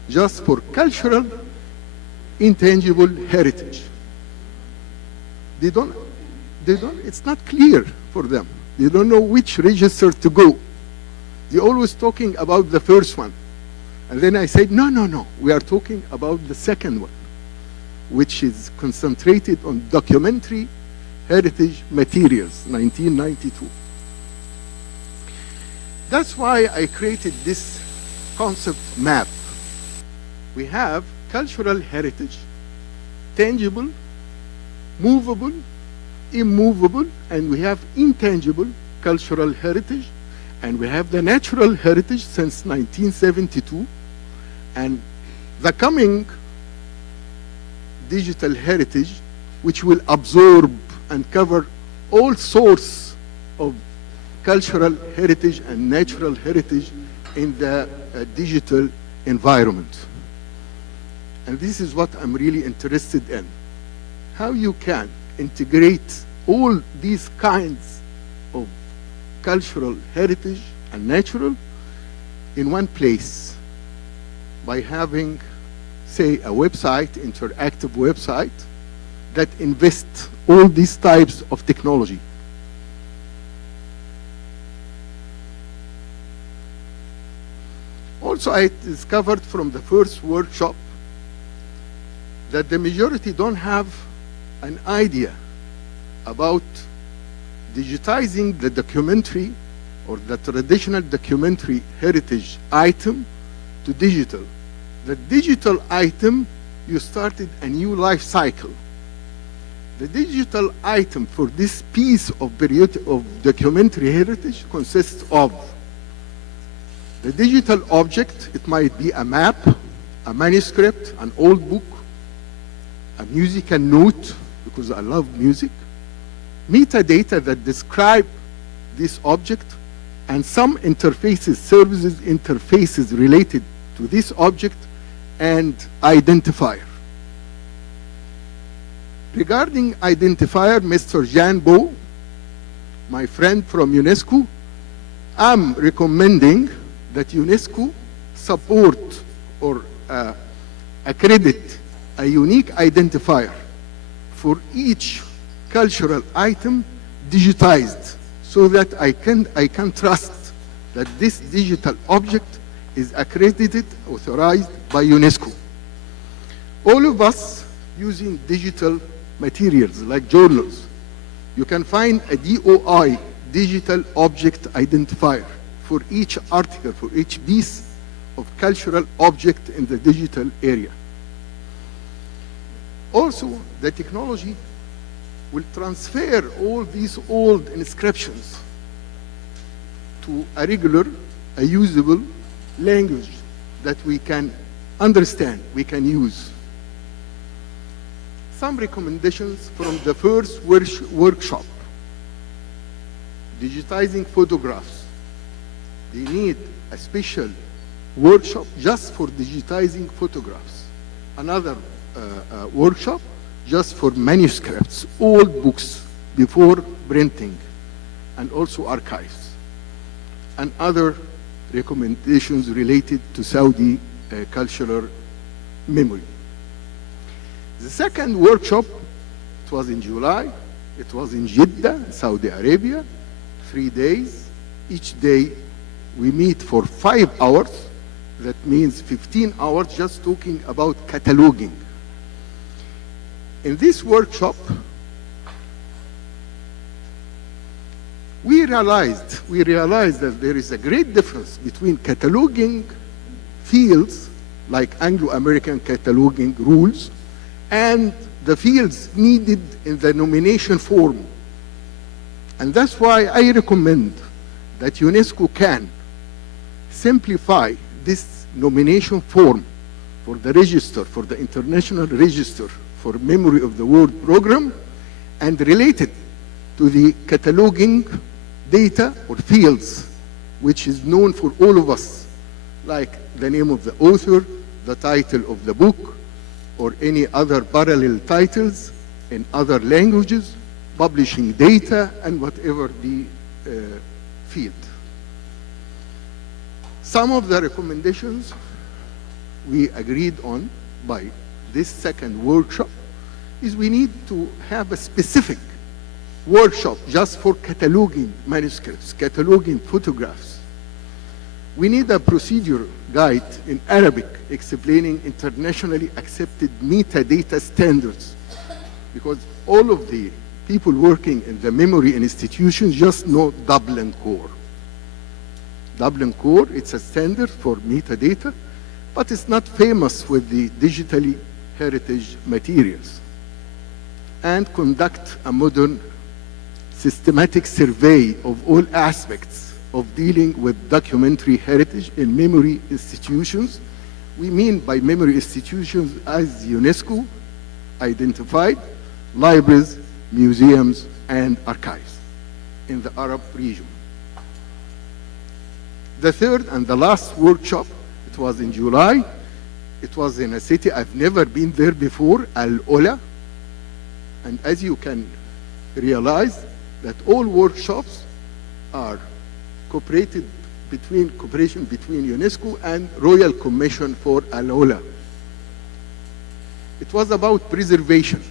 just for cultural intangible heritage. It's not clear for them. They don't know which register to go. They're always talking about the first one. And then I said, no, we are talking about the second one, which is concentrated on documentary heritage materials, 1992. That's why I created this concept map. We have cultural heritage, tangible, movable, immovable, and we have intangible cultural heritage, and we have the natural heritage since 1972, and the coming digital heritage, which will absorb and cover all sorts of cultural heritage and natural heritage in the digital environment. And this is what I'm really interested in. How you can integrate all these kinds of cultural heritage and natural in one place by having, say, a website, interactive website, that invests all these types of technology. Also, I discovered from the first workshop that the majority don't have an idea about digitizing the documentary or the traditional documentary heritage item to digital. The digital item, you started a new life cycle. The digital item for this piece of documentary heritage consists of the digital object. It might be a map, a manuscript, an old book, a musical note, because I love music, metadata that describe this object, and some interfaces, services interfaces related to this object, and identifier. Regarding identifier, Mr. Jan Bo, my friend from UNESCO, I'm recommending that UNESCO support or accredit a unique identifier for each cultural item digitized, so that I can trust that this digital object is accredited, authorized by UNESCO. All of us using digital materials like journals, you can find a DOI, digital object identifier, for each article, for each piece of cultural object in the digital area. Also, the technology will transfer all these old inscriptions to a regular, a usable language that we can understand, we can use. Some recommendations from the first workshop. Digitizing photographs. They need a special workshop just for digitizing photographs. Another workshop just for manuscripts, old books before printing, and also archives. And other recommendations related to Saudi cultural memory. The second workshop, it was in July. It was in Jeddah, Saudi Arabia, 3 days. Each day we meet for 5 hours. That means 15 hours just talking about cataloging. In this workshop, we realized that there is a great difference between cataloging fields like Anglo-American cataloging rules and the fields needed in the nomination form. And that's why I recommend that UNESCO can simplify this nomination form for the register, for the international register for Memory of the World program, and relate it to the cataloging data or fields, which is known for all of us, like the name of the author, the title of the book, or any other parallel titles in other languages, publishing data, and whatever the field. Some of the recommendations we agreed on by this second workshop is we need to have a specific workshop just for cataloging manuscripts, cataloging photographs. We need a procedure guide in Arabic explaining internationally accepted metadata standards, because all of the people working in the memory institutions just know Dublin Core. Dublin Core, it's a standard for metadata, but it's not famous with the digitally heritage materials. And conduct a modern systematic survey of all aspects of dealing with documentary heritage in memory institutions. We mean by memory institutions as UNESCO identified libraries, museums, and archives in the Arab region. The third and the last workshop, it was in July. It was in a city I've never been there before, Al-Ola. And as you can realize, that all workshops are cooperation between UNESCO and Royal Commission for Al-Ola. It was about preservation.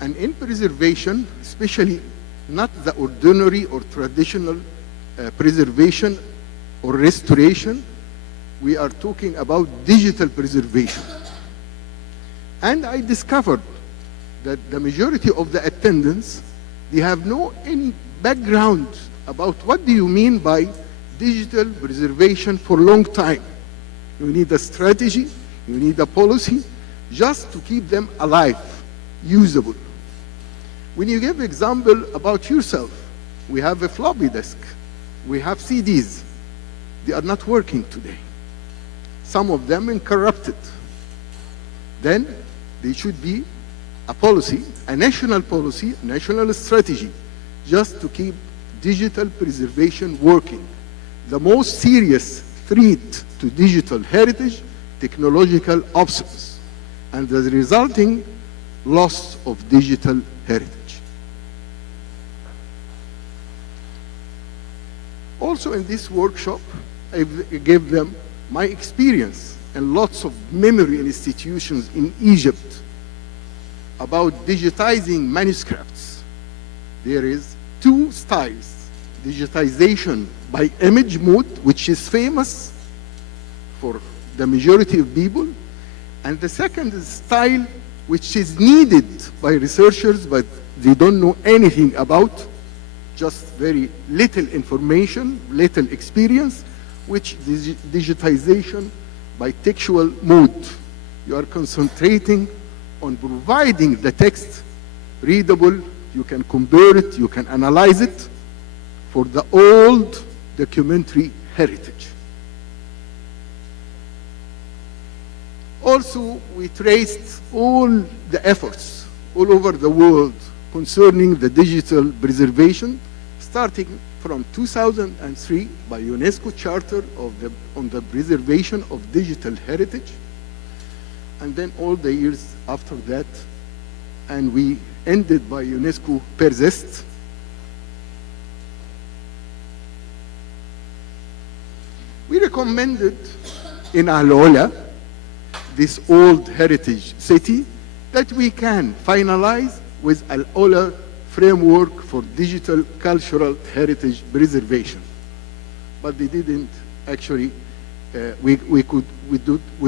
And in preservation, especially not the ordinary or traditional preservation or restoration, we are talking about digital preservation. And I discovered that the majority of the attendants, they have no any background about what do you mean by digital preservation for a long time. You need a strategy, you need a policy, just to keep them alive, usable. When you give example about yourself, we have a floppy disk, we have CDs. They are not working today. Some of them are corrupted. Then there should be a policy, a national policy, national strategy, just to keep digital preservation working. The most serious threat to digital heritage, technological obsolescence, and the resulting loss of digital heritage. Also in this workshop, I gave them my experience and lots of memory institutions in Egypt about digitizing manuscripts. There is 2 styles: digitization by image mode, which is famous for the majority of people, and the second style, which is needed by researchers, but they don't know anything about, just very little information, little experience, which is digitization by textual mode. You are concentrating on providing the text readable, you can compare it, you can analyze it for the old documentary heritage. also, we traced all the efforts all over the world concerning the digital preservation, starting from 2003 by UNESCO Charter on the preservation of digital heritage, and then all the years after that, and we ended by UNESCO Persist. We recommended in Al-Ola, this old heritage city, that we can finalize with Al-Ola framework for digital cultural heritage preservation. But they didn't actually, we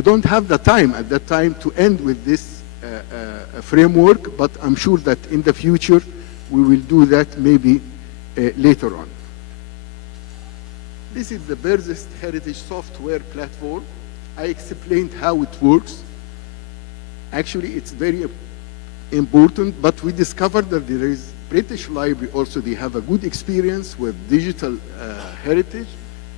don't have the time at that time to end with this framework, but I'm sure that in the future we will do that maybe later on. This is the Persist Heritage Software Platform. I explained how it works. Actually, it's very important, but we discovered that there is British Library also, they have a good experience with digital heritage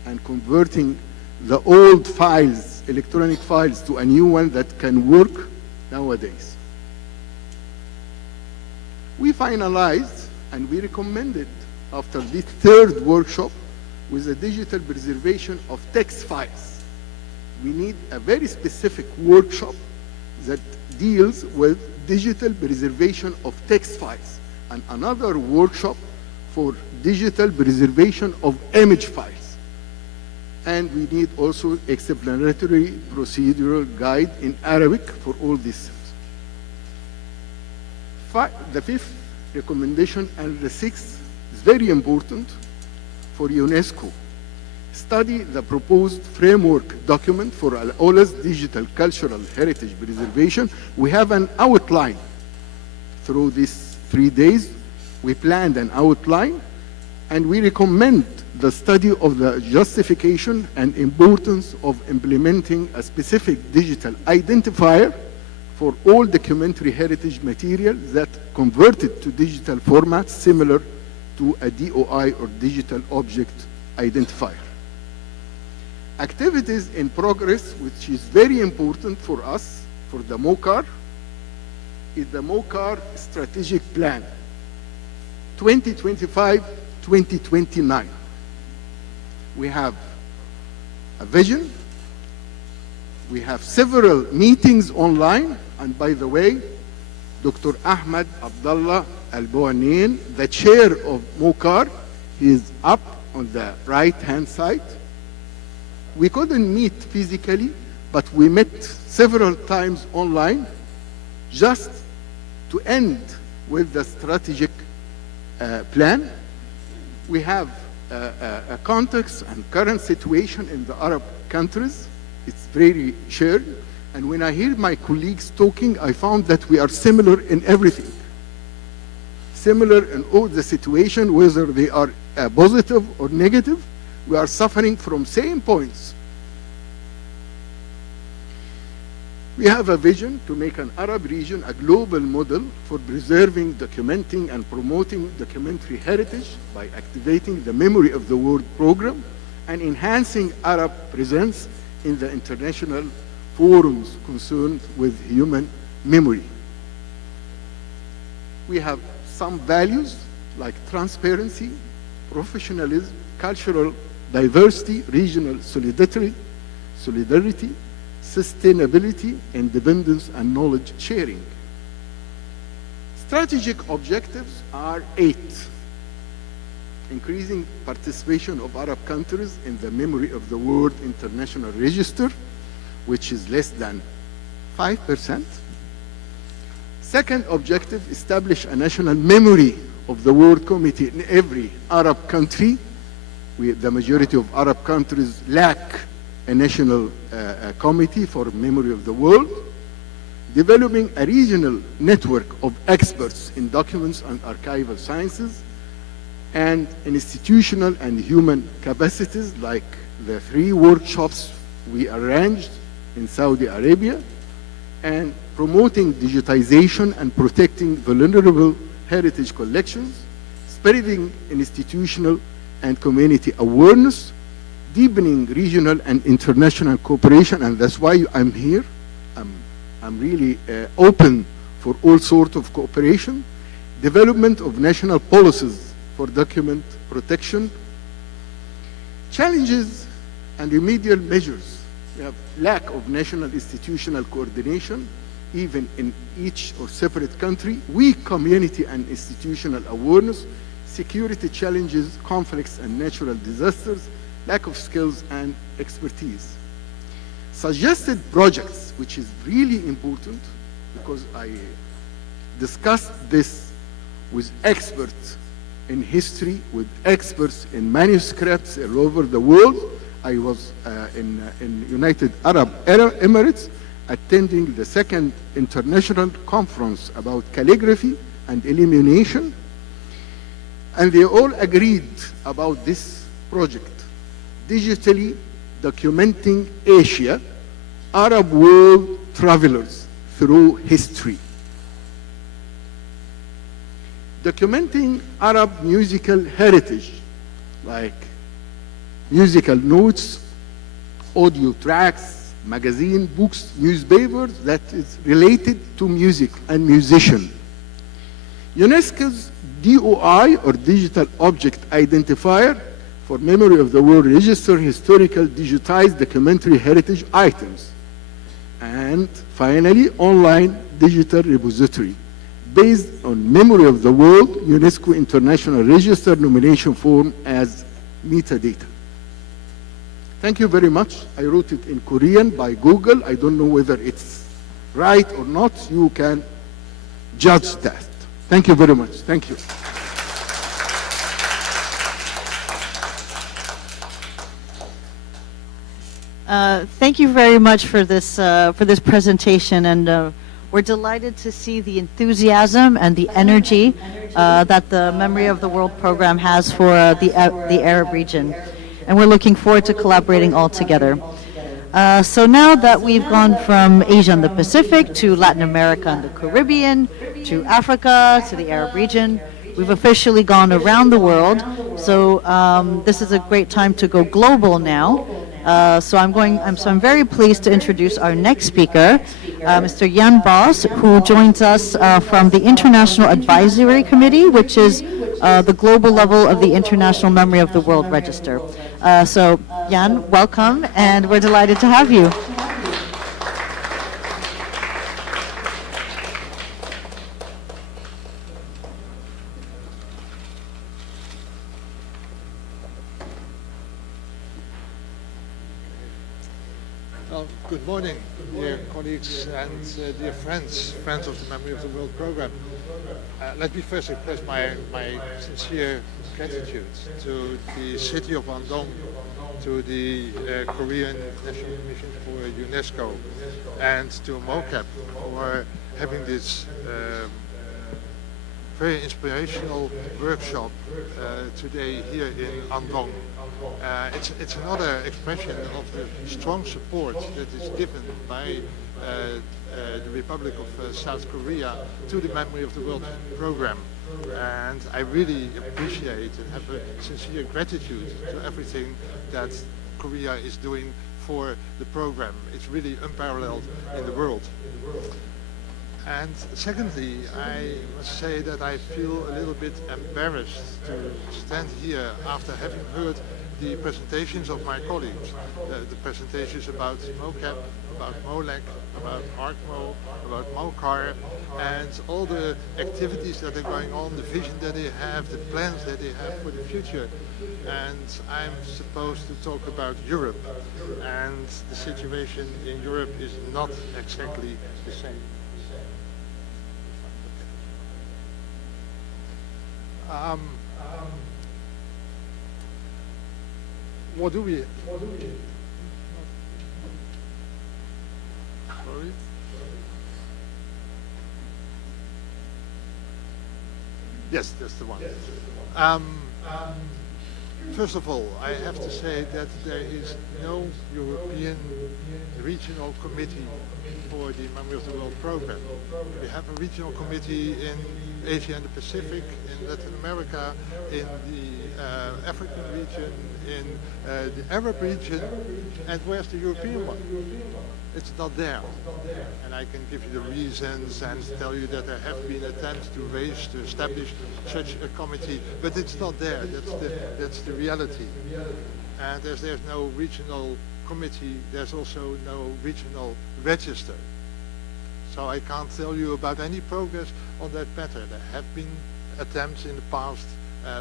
and converting the old files, electronic files, to a new one that can work nowadays. We finalized and we recommended after the third workshop with the digital preservation of text files. We need a very specific workshop that deals with digital preservation of text files, and another workshop for digital preservation of image files. And we need also explanatory procedural guide in Arabic for all these things. The fifth recommendation and the sixth is very important for UNESCO. Study the proposed framework document for Al-Ola's digital cultural heritage preservation. We have an outline. Through these 3 days, we planned an outline, and we recommend the study of the justification and importance of implementing a specific digital identifier for all documentary heritage material that converted to digital formats similar to a DOI or digital object identifier. Activities in progress, which is very important for us, for the MoCAR, is the MoCAR Strategic Plan, 2025-2029. We have a vision, we have several meetings online, and by the way, Dr. Ahmed Abdallah Al-Bouanin, the chair of MoCAR, is up on the right-hand side. We couldn't meet physically, but we met several times online just to end with the strategic plan. We have a context and current situation in the Arab countries. It's very shared. And when I hear my colleagues talking, I found that we are similar in everything. Similar in all the situation, whether they are positive or negative, we are suffering from same points. We have a vision to make an Arab region a global model for preserving, documenting, and promoting documentary heritage by activating the Memory of the World program and enhancing Arab presence in the international forums concerned with human memory. We have some values like transparency, professionalism, cultural diversity, regional solidarity, sustainability, independence, and knowledge sharing. Strategic objectives are 8. Increasing participation of Arab countries in the Memory of the World International Register, which is less than 5%. Second objective, establish a national memory of the World Committee in every Arab country. The majority of Arab countries lack a national committee for memory of the world. Developing a regional network of experts in documents and archival sciences, and institutional and human capacities like the 3 workshops we arranged in Saudi Arabia, and promoting digitization and protecting vulnerable heritage collections, spreading institutional and community awareness, deepening regional and international cooperation, and that's why I'm here, I'm really open for all sorts of cooperation, development of national policies for document protection, challenges and remedial measures. We have lack of national institutional coordination, even in each or separate country, weak community and institutional awareness, security challenges, conflicts and natural disasters, lack of skills and expertise. Suggested projects, which is really important, because I discussed this with experts in history, with experts in manuscripts all over the world. I was in United Arab Emirates attending the second international conference about calligraphy and illumination, and they all agreed about this project, digitally documenting Asia, Arab world travelers through history. Documenting Arab musical heritage, like musical notes, audio tracks, magazine, books, newspapers that is related to music and musician. UNESCO's DOI, or Digital Object Identifier, for Memory of the World Register historical digitized documentary heritage items. And finally, online digital repository based on Memory of the World UNESCO International Register nomination form as metadata. Thank you very much. I wrote it in Korean by Google. I don't know whether it's right or not. You can judge that. Thank you very much. Thank you. Thank you very much for this presentation, and we're delighted to see the enthusiasm and the energy that the Memory of the World program has for the Arab region, and we're looking forward to collaborating all together. So now that we've gone from Asia and the Pacific to Latin America and the Caribbean to Africa to the Arab region, we've officially gone around the world. So this is a great time to go global now. So I'm very pleased to introduce our next speaker, Mr. Jan Bos, who joins us from the International Advisory Committee, which is the global level of the International Memory of the World Register. So Jan, welcome, and we're delighted to have you. Well, good morning, dear colleagues and dear friends of the Memory of the World program. Let me first express my sincere gratitude to the city of Andong, to the Korean National Commission for UNESCO, and to MoCap for having this very inspirational workshop today here in Andong. It's another expression of the strong support that is given by the Republic of South Korea to the Memory of the World program. And I really appreciate and have a sincere gratitude to everything that Korea is doing for the program. It's really unparalleled in the world. And secondly, I must say that I feel a little bit embarrassed to stand here after having heard the presentations of my colleagues, the presentations about MoCap, about MoLec, about ArcMo, about MoCar, and all the activities that are going on, the vision that they have, the plans that they have for the future. And I'm supposed to talk about Europe, and the situation in Europe is not exactly the same. What do we? Sorry. Yes, that's the one. First of all, I have to say that there is no European regional committee for the Memory of the World program. We have a regional committee in Asia and the Pacific, in Latin America, in the African region, in the Arab region, and where's the European one? It's not there. And I can give you the reasons and tell you that there have been attempts to establish such a committee, but it's not there. That's the reality. And as there's no regional committee, there's also no regional register. So I can't tell you about any progress on that matter. There have been attempts in the past,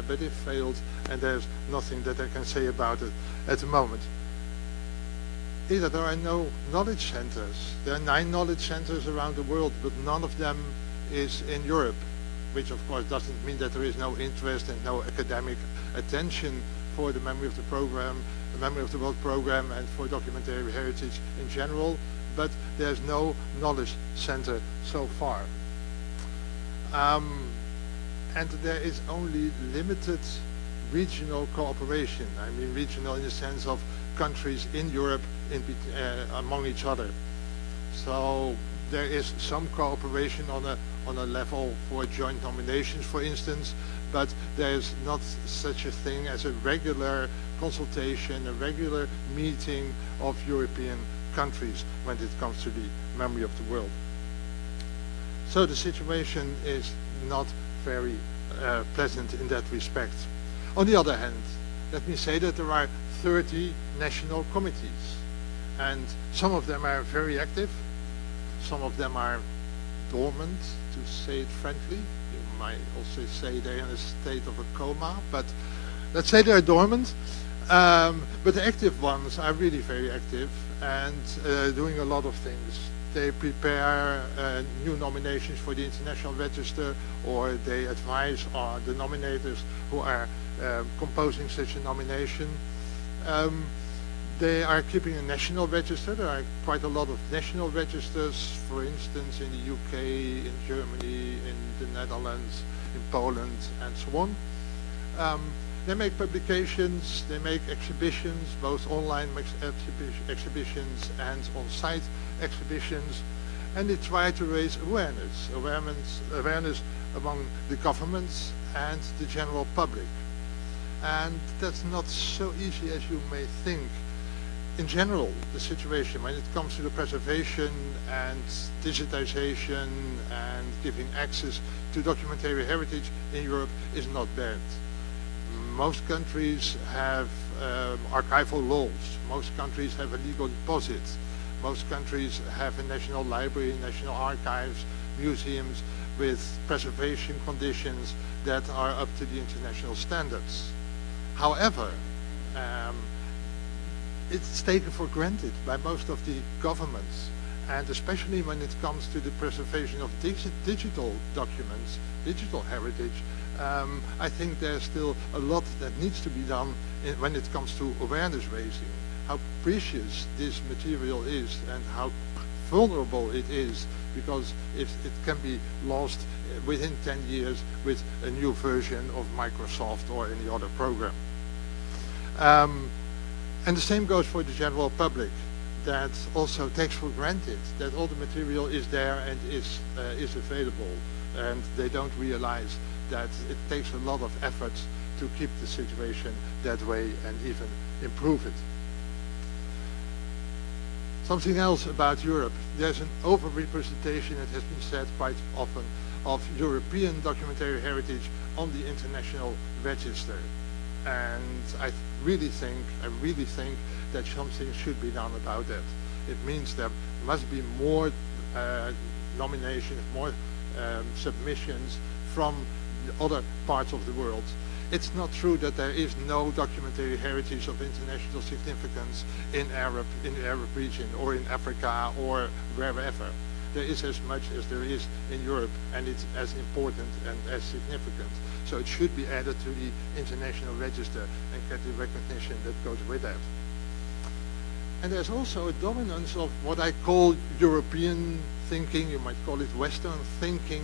but it failed, and there's nothing that I can say about it at the moment. Either there are no knowledge centers. There are 9 knowledge centers around the world, but none of them is in Europe, which of course doesn't mean that there is no interest and no academic attention for the Memory of the Program, the Memory of the World Program, and for documentary heritage in general, but there's no knowledge center so far. And there is only limited regional cooperation. I mean regional in the sense of countries in Europe among each other. So there is some cooperation on a level for joint nominations, for instance, but there is not such a thing as a regular consultation, a regular meeting of European countries when it comes to the memory of the world. So the situation is not very pleasant in that respect. On the other hand, let me say that there are 30 national committees, and some of them are very active, some of them are dormant, to say it frankly. You might also say they're in a state of a coma, but let's say they're dormant. But the active ones are really very active and doing a lot of things. They prepare new nominations for the International Register, or they advise the nominators who are composing such a nomination. They are keeping a national register. There are quite a lot of national registers, for instance, in the UK, in Germany, in the Netherlands, in Poland, and so on. They make publications, they make exhibitions, both online exhibitions and on-site exhibitions, and they try to raise awareness among the governments and the general public. And that's not so easy as you may think. In general, the situation when it comes to the preservation and digitization and giving access to documentary heritage in Europe is not bad. Most countries have archival laws. Most countries have a legal deposit. Most countries have a national library, national archives, museums with preservation conditions that are up to the international standards. However, it's taken for granted by most of the governments, and especially when it comes to the preservation of digital documents, digital heritage. I think there's still a lot that needs to be done when it comes to awareness raising, how precious this material is and how vulnerable it is, because it can be lost within 10 years with a new version of Microsoft or any other program. And the same goes for the general public, that also takes for granted that all the material is there and is available, and they don't realize that it takes a lot of effort to keep the situation that way and even improve it. Something else about Europe. There's an overrepresentation, it has been said quite often, of European documentary heritage on the international register. And I really think that something should be done about that. It means there must be more nominations, more submissions from the other parts of the world. It's not true that there is no documentary heritage of international significance in the Arab region or in Africa or wherever. There is as much as there is in Europe, and it's as important and as significant. So it should be added to the international register and get the recognition that goes with that. And there's also a dominance of what I call European thinking, you might call it Western thinking,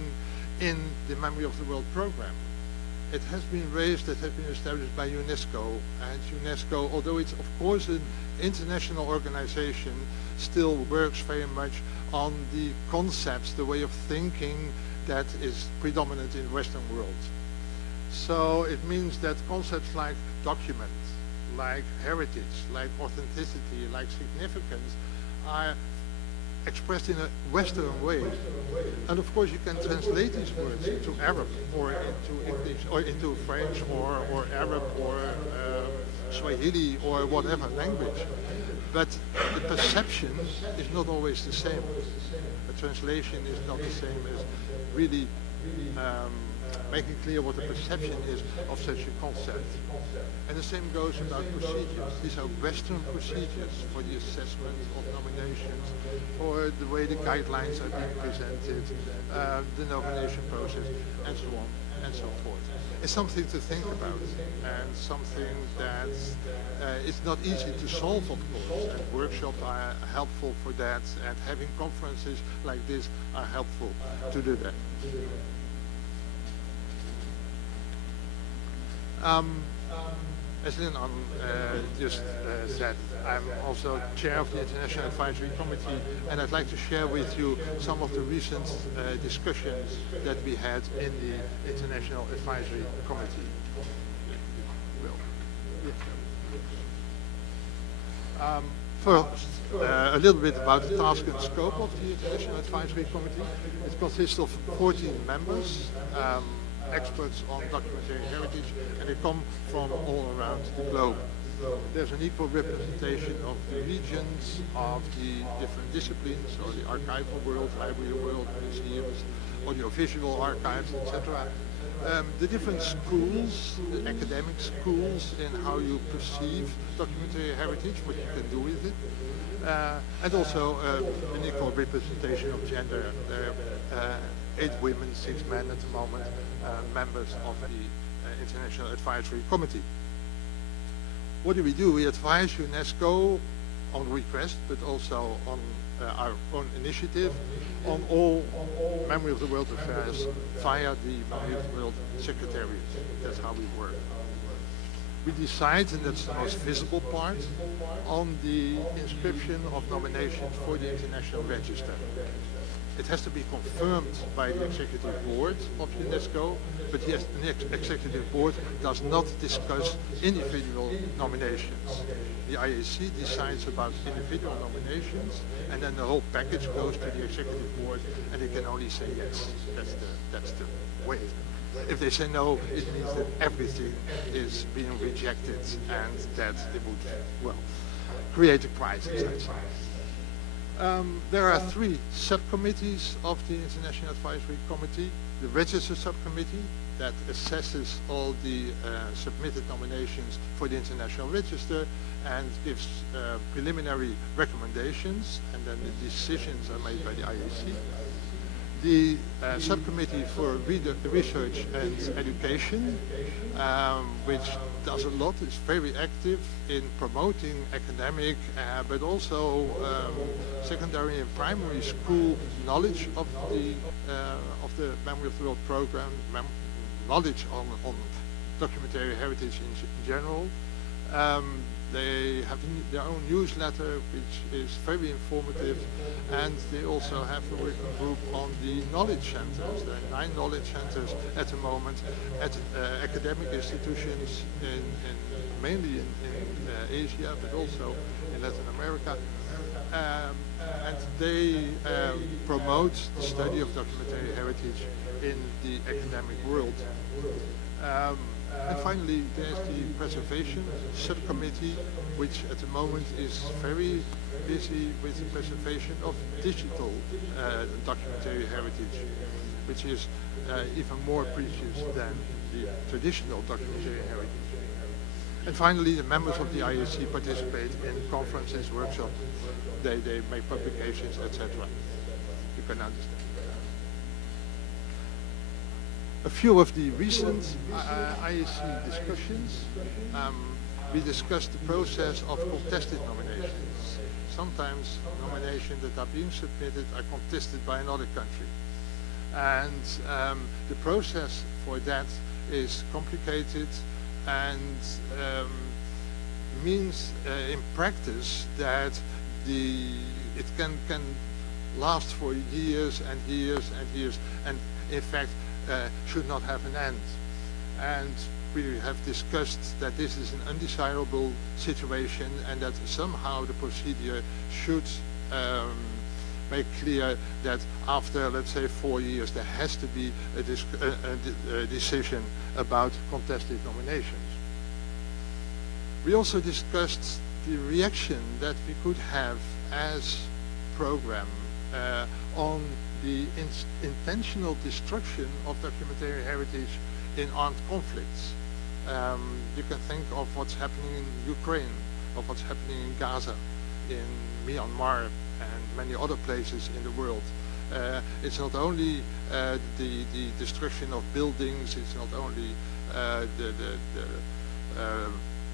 in the Memory of the World program. It has been raised, it has been established by UNESCO, and UNESCO, although it's of course an international organization, still works very much on the concepts, the way of thinking that is predominant in the Western world. So it means that concepts like document, like heritage, like authenticity, like significance are expressed in a Western way. And of course you can translate these words into Arab or into English or into French or Arab or Swahili or whatever language. But the perception is not always the same. The translation is not the same as really making clear what the perception is of such a concept. And the same goes about procedures. These are Western procedures for the assessment of nominations, for the way the guidelines are being presented, the nomination process, and so on and so forth. It's something to think about, and something that is not easy to solve, of course, and workshops are helpful for that, and having conferences like this are helpful to do that. As Lin just said, I'm also chair of the International Advisory Committee, and I'd like to share with you some of the recent discussions that we had in the International Advisory Committee. First, a little bit about the task and scope of the International Advisory Committee. It consists of 14 members, experts on documentary heritage, and they come from all around the globe. There's an equal representation of the regions, of the different disciplines, or the archival world, library world, museums, audiovisual archives, etc. The different schools, the academic schools, in how you perceive documentary heritage, what you can do with it, and also an equal representation of gender. There are 8 women, 6 men at the moment, members of the International Advisory Committee. What do? We advise UNESCO on request, but also on our own initiative, on all Memory of the World affairs via the Memory of the World Secretariat. That's how we work. We decide, and that's the most visible part, on the inscription of nominations for the International Register. It has to be confirmed by the Executive Board of UNESCO, but the Executive Board does not discuss individual nominations. The IAC decides about individual nominations, and then the whole package goes to the Executive Board, and they can only say yes. That's the way. If they say no, it means that everything is being rejected, and that it would, well, create a crisis, I'd say. There are 3 subcommittees of the International Advisory Committee. The Register Subcommittee, that assesses all the submitted nominations for the International Register and gives preliminary recommendations, and then the decisions are made by the IAC. The Subcommittee for Research and Education, which does a lot, is very active in promoting academic, but also secondary and primary school knowledge of the Memory of the World program, knowledge on documentary heritage in general. They have their own newsletter, which is very informative, and they also have a working group on the knowledge centers. There are 9 knowledge centers at the moment at academic institutions, mainly in Asia, but also in Latin America. And they promote the study of documentary heritage in the academic world. And finally, there's the Preservation Subcommittee, which at the moment is very busy with the preservation of digital documentary heritage, which is even more precious than the traditional documentary heritage. And finally, the members of the IAC participate in conferences, workshops, they make publications, etc. You can understand. A few of the recent IAC discussions, we discussed the process of contested nominations. Sometimes nominations that are being submitted are contested by another country. And the process for that is complicated and means in practice that it can last for years and years and years, and in fact should not have an end. And we have discussed that this is an undesirable situation, and that somehow the procedure should make clear that after, let's say, 4 years, there has to be a decision about contested nominations. We also discussed the reaction that we could have as program on the intentional destruction of documentary heritage in armed conflicts. You can think of what's happening in Ukraine, of what's happening in Gaza, in Myanmar, and many other places in the world. It's not only the destruction of buildings, it's not only the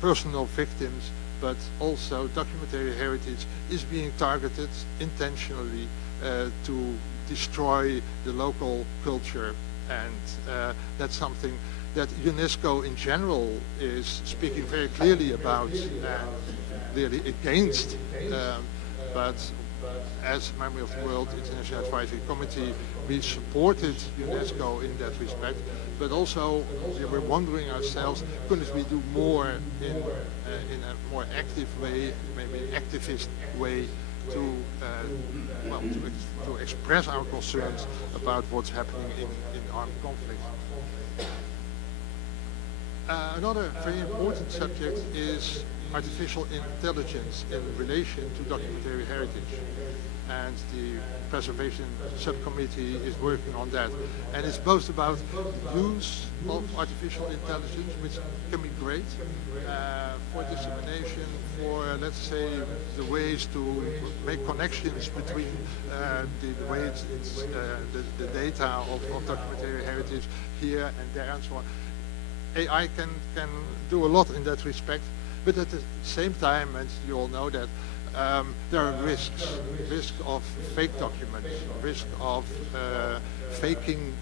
personal victims, but also documentary heritage is being targeted intentionally to destroy the local culture, and that's something that UNESCO in general is speaking very clearly about and clearly against, but as Memory of the World International Advisory Committee, we supported UNESCO in that respect, but also we were wondering ourselves, couldn't we do more in a more active way, maybe an activist way, to express our concerns about what's happening in armed conflict. Another very important subject is artificial intelligence in relation to documentary heritage, and the preservation subcommittee is working on that, and it's both about the use of artificial intelligence, which can be great for dissemination, for, let's say, the ways to make connections between the ways the data of documentary heritage here and there and so on. AI can do a lot in that respect, but at the same time, and you all know that, there are risks. Risk of fake documents, risk of faking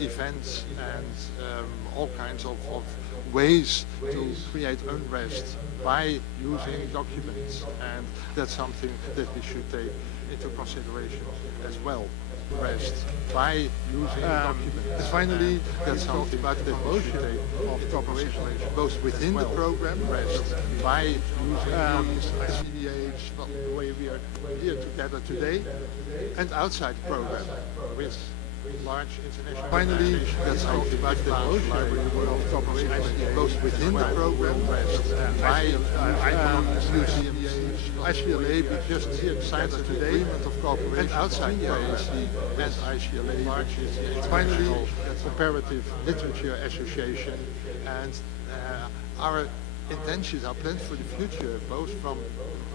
events, and all kinds of ways to create unrest by using documents. And that's something that we should take into consideration as well. Rest by using documents. And finally, that's something about the motion of cooperation, both within the program, rest by using ICDH, the way we are here together today, and outside the program with large international. Finally, that's something about the motion of cooperation, both within the program, rest by ICLA, we just here signed an agreement of cooperation, and outside the IAC and ICLA, large finally, that's Comparative Literature Association, and our intentions, our plans for the future, both from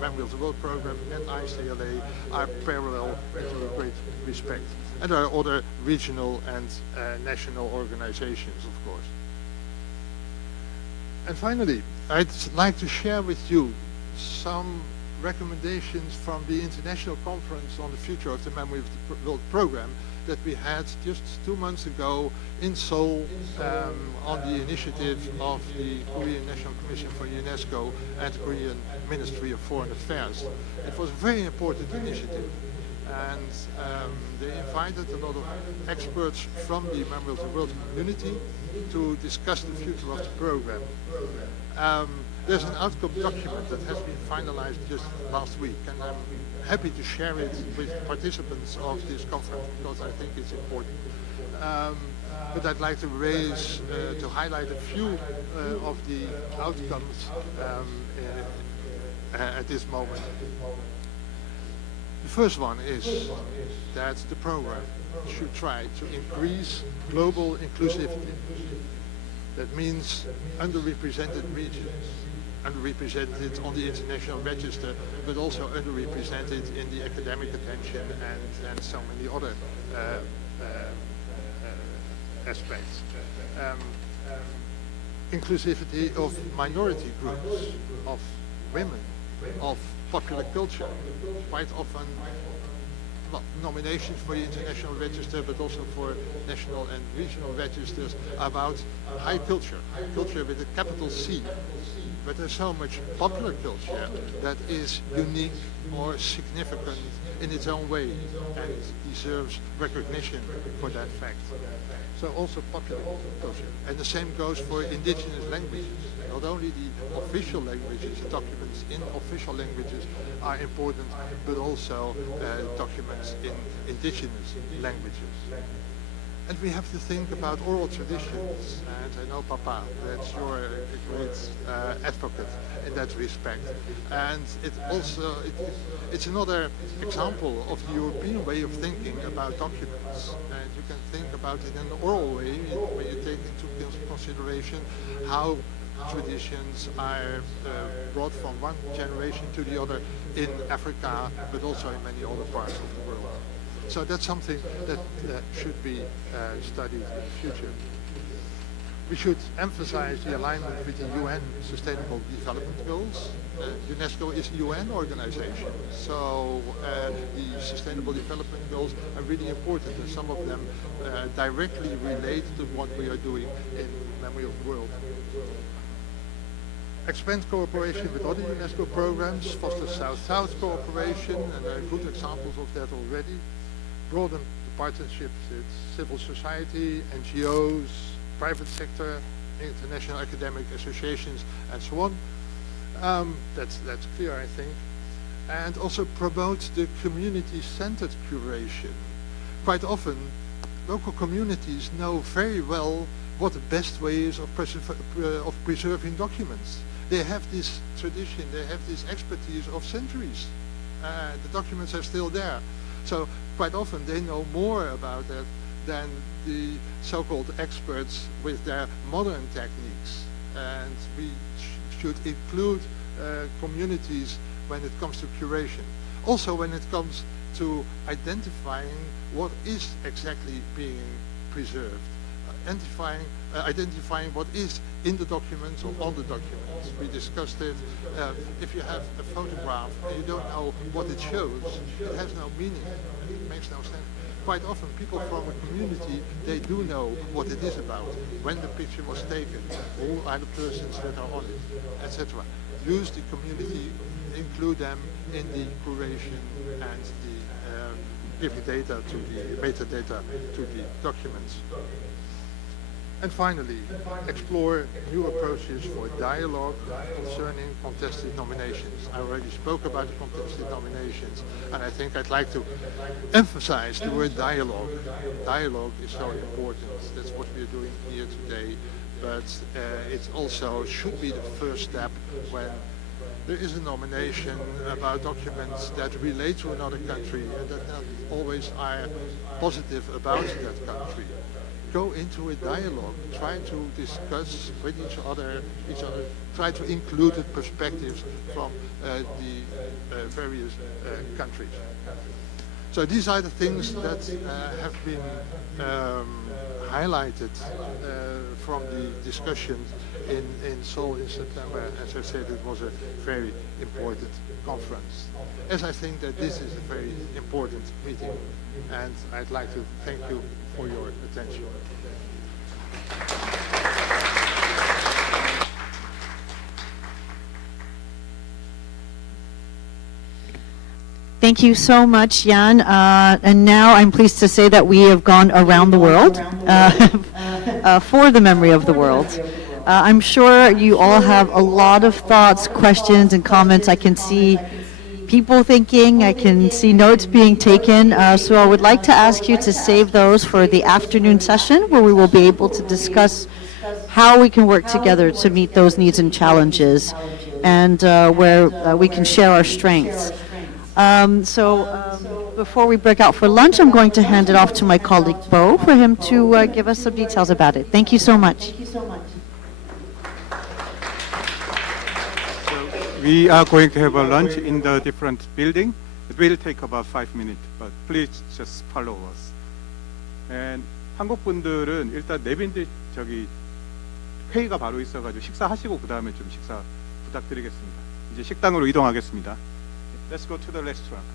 Memory of the World Program and ICLA, are parallel into a great respect. And there are other regional and national organizations, of course. And finally, I'd like to share with you some recommendations from the International Conference on the Future of the Memory of the World Program that we had just 2 months ago in Seoul on the initiative of the Korean National Commission for UNESCO and the Korean Ministry of Foreign Affairs. It was a very important initiative, and they invited a lot of experts from the Memory of the World community to discuss the future of the program. There's an outcome document that has been finalized just last week, and I'm happy to share it with participants of this conference because I think it's important. But I'd like to highlight a few of the outcomes at this moment. The first one is that the program should try to increase global inclusivity. That means underrepresented regions, underrepresented on the international register, but also underrepresented in the academic attention and so many other aspects. Inclusivity of minority groups, of women, of popular culture. Quite often nominations for the international register, but also for national and regional registers about high culture with a capital C. But there's so much popular culture that is unique or significant in its own way and deserves recognition for that fact. So also popular culture. And the same goes for indigenous languages. Not only the official languages, documents in official languages are important, but also documents in indigenous languages. And we have to think about oral traditions, and I know, Papa, that you're a great advocate in that respect. And it's another example of the European way of thinking about documents. And you can think about it in an oral way, where you take into consideration how traditions are brought from one generation to the other in Africa, but also in many other parts of the world. So that's something that should be studied in the future. We should emphasize the alignment with the UN Sustainable Development Goals. UNESCO is a UN organization, so the Sustainable Development Goals are really important, and some of them directly relate to what we are doing in Memory of the World. Expand cooperation with other UNESCO programs, foster South-South cooperation, and there are good examples of that already. Broaden the partnerships with civil society, NGOs, private sector, international academic associations, and so on. That's clear, I think. And also promote the community-centered curation. Quite often, local communities know very well what the best way is of preserving documents. They have this tradition, they have this expertise of centuries. The documents are still there. So quite often they know more about that than the so-called experts with their modern techniques. And we should include communities when it comes to curation. Also when it comes to identifying what is exactly being preserved. Identifying what is in the documents or on the documents. We discussed it. If you have a photograph and you don't know what it shows, it has no meaning. It makes no sense. Quite often people from a community, they do know what it is about, when the picture was taken, who are the persons that are on it, etc. Use the community, include them in the curation and the giving data to the metadata to the documents. And finally, explore new approaches for dialogue concerning contested nominations. I already spoke about the contested nominations, and I think I'd like to emphasize the word dialogue. Dialogue is so important. That's what we're doing here today, but it also should be the first step when there is a nomination about documents that relate to another country and that not always are positive about that country. Go into a dialogue, try to discuss with each other, try to include the perspectives from the various countries. So these are the things that have been highlighted from the discussions in Seoul in September. As I said, it was a very important conference. As I think that this is a very important meeting, and I'd like to thank you for your attention. Thank you so much, Jan. And now I'm pleased to say that we have gone around the world for the memory of the world. I'm sure you all have a lot of thoughts, questions, and comments. I can see people thinking, I can see notes being taken. So I would like to ask you to save those for the afternoon session, where we will be able to discuss how we can work together to meet those needs and challenges, and where we can share our strengths. Before we break out for lunch, I'm going to hand it off to my colleague Bo for him to give us some details about it. Thank you so much. We are going to have a lunch in the different building. It will take about 5 minutes, but please just follow us. And 한국 분들은 일단 내빈들 저기 회의가 바로 있어가지고 식사하시고 그 다음에 좀 식사 부탁드리겠습니다. 이제 식당으로 이동하겠습니다. Let's go to the restaurant.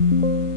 you.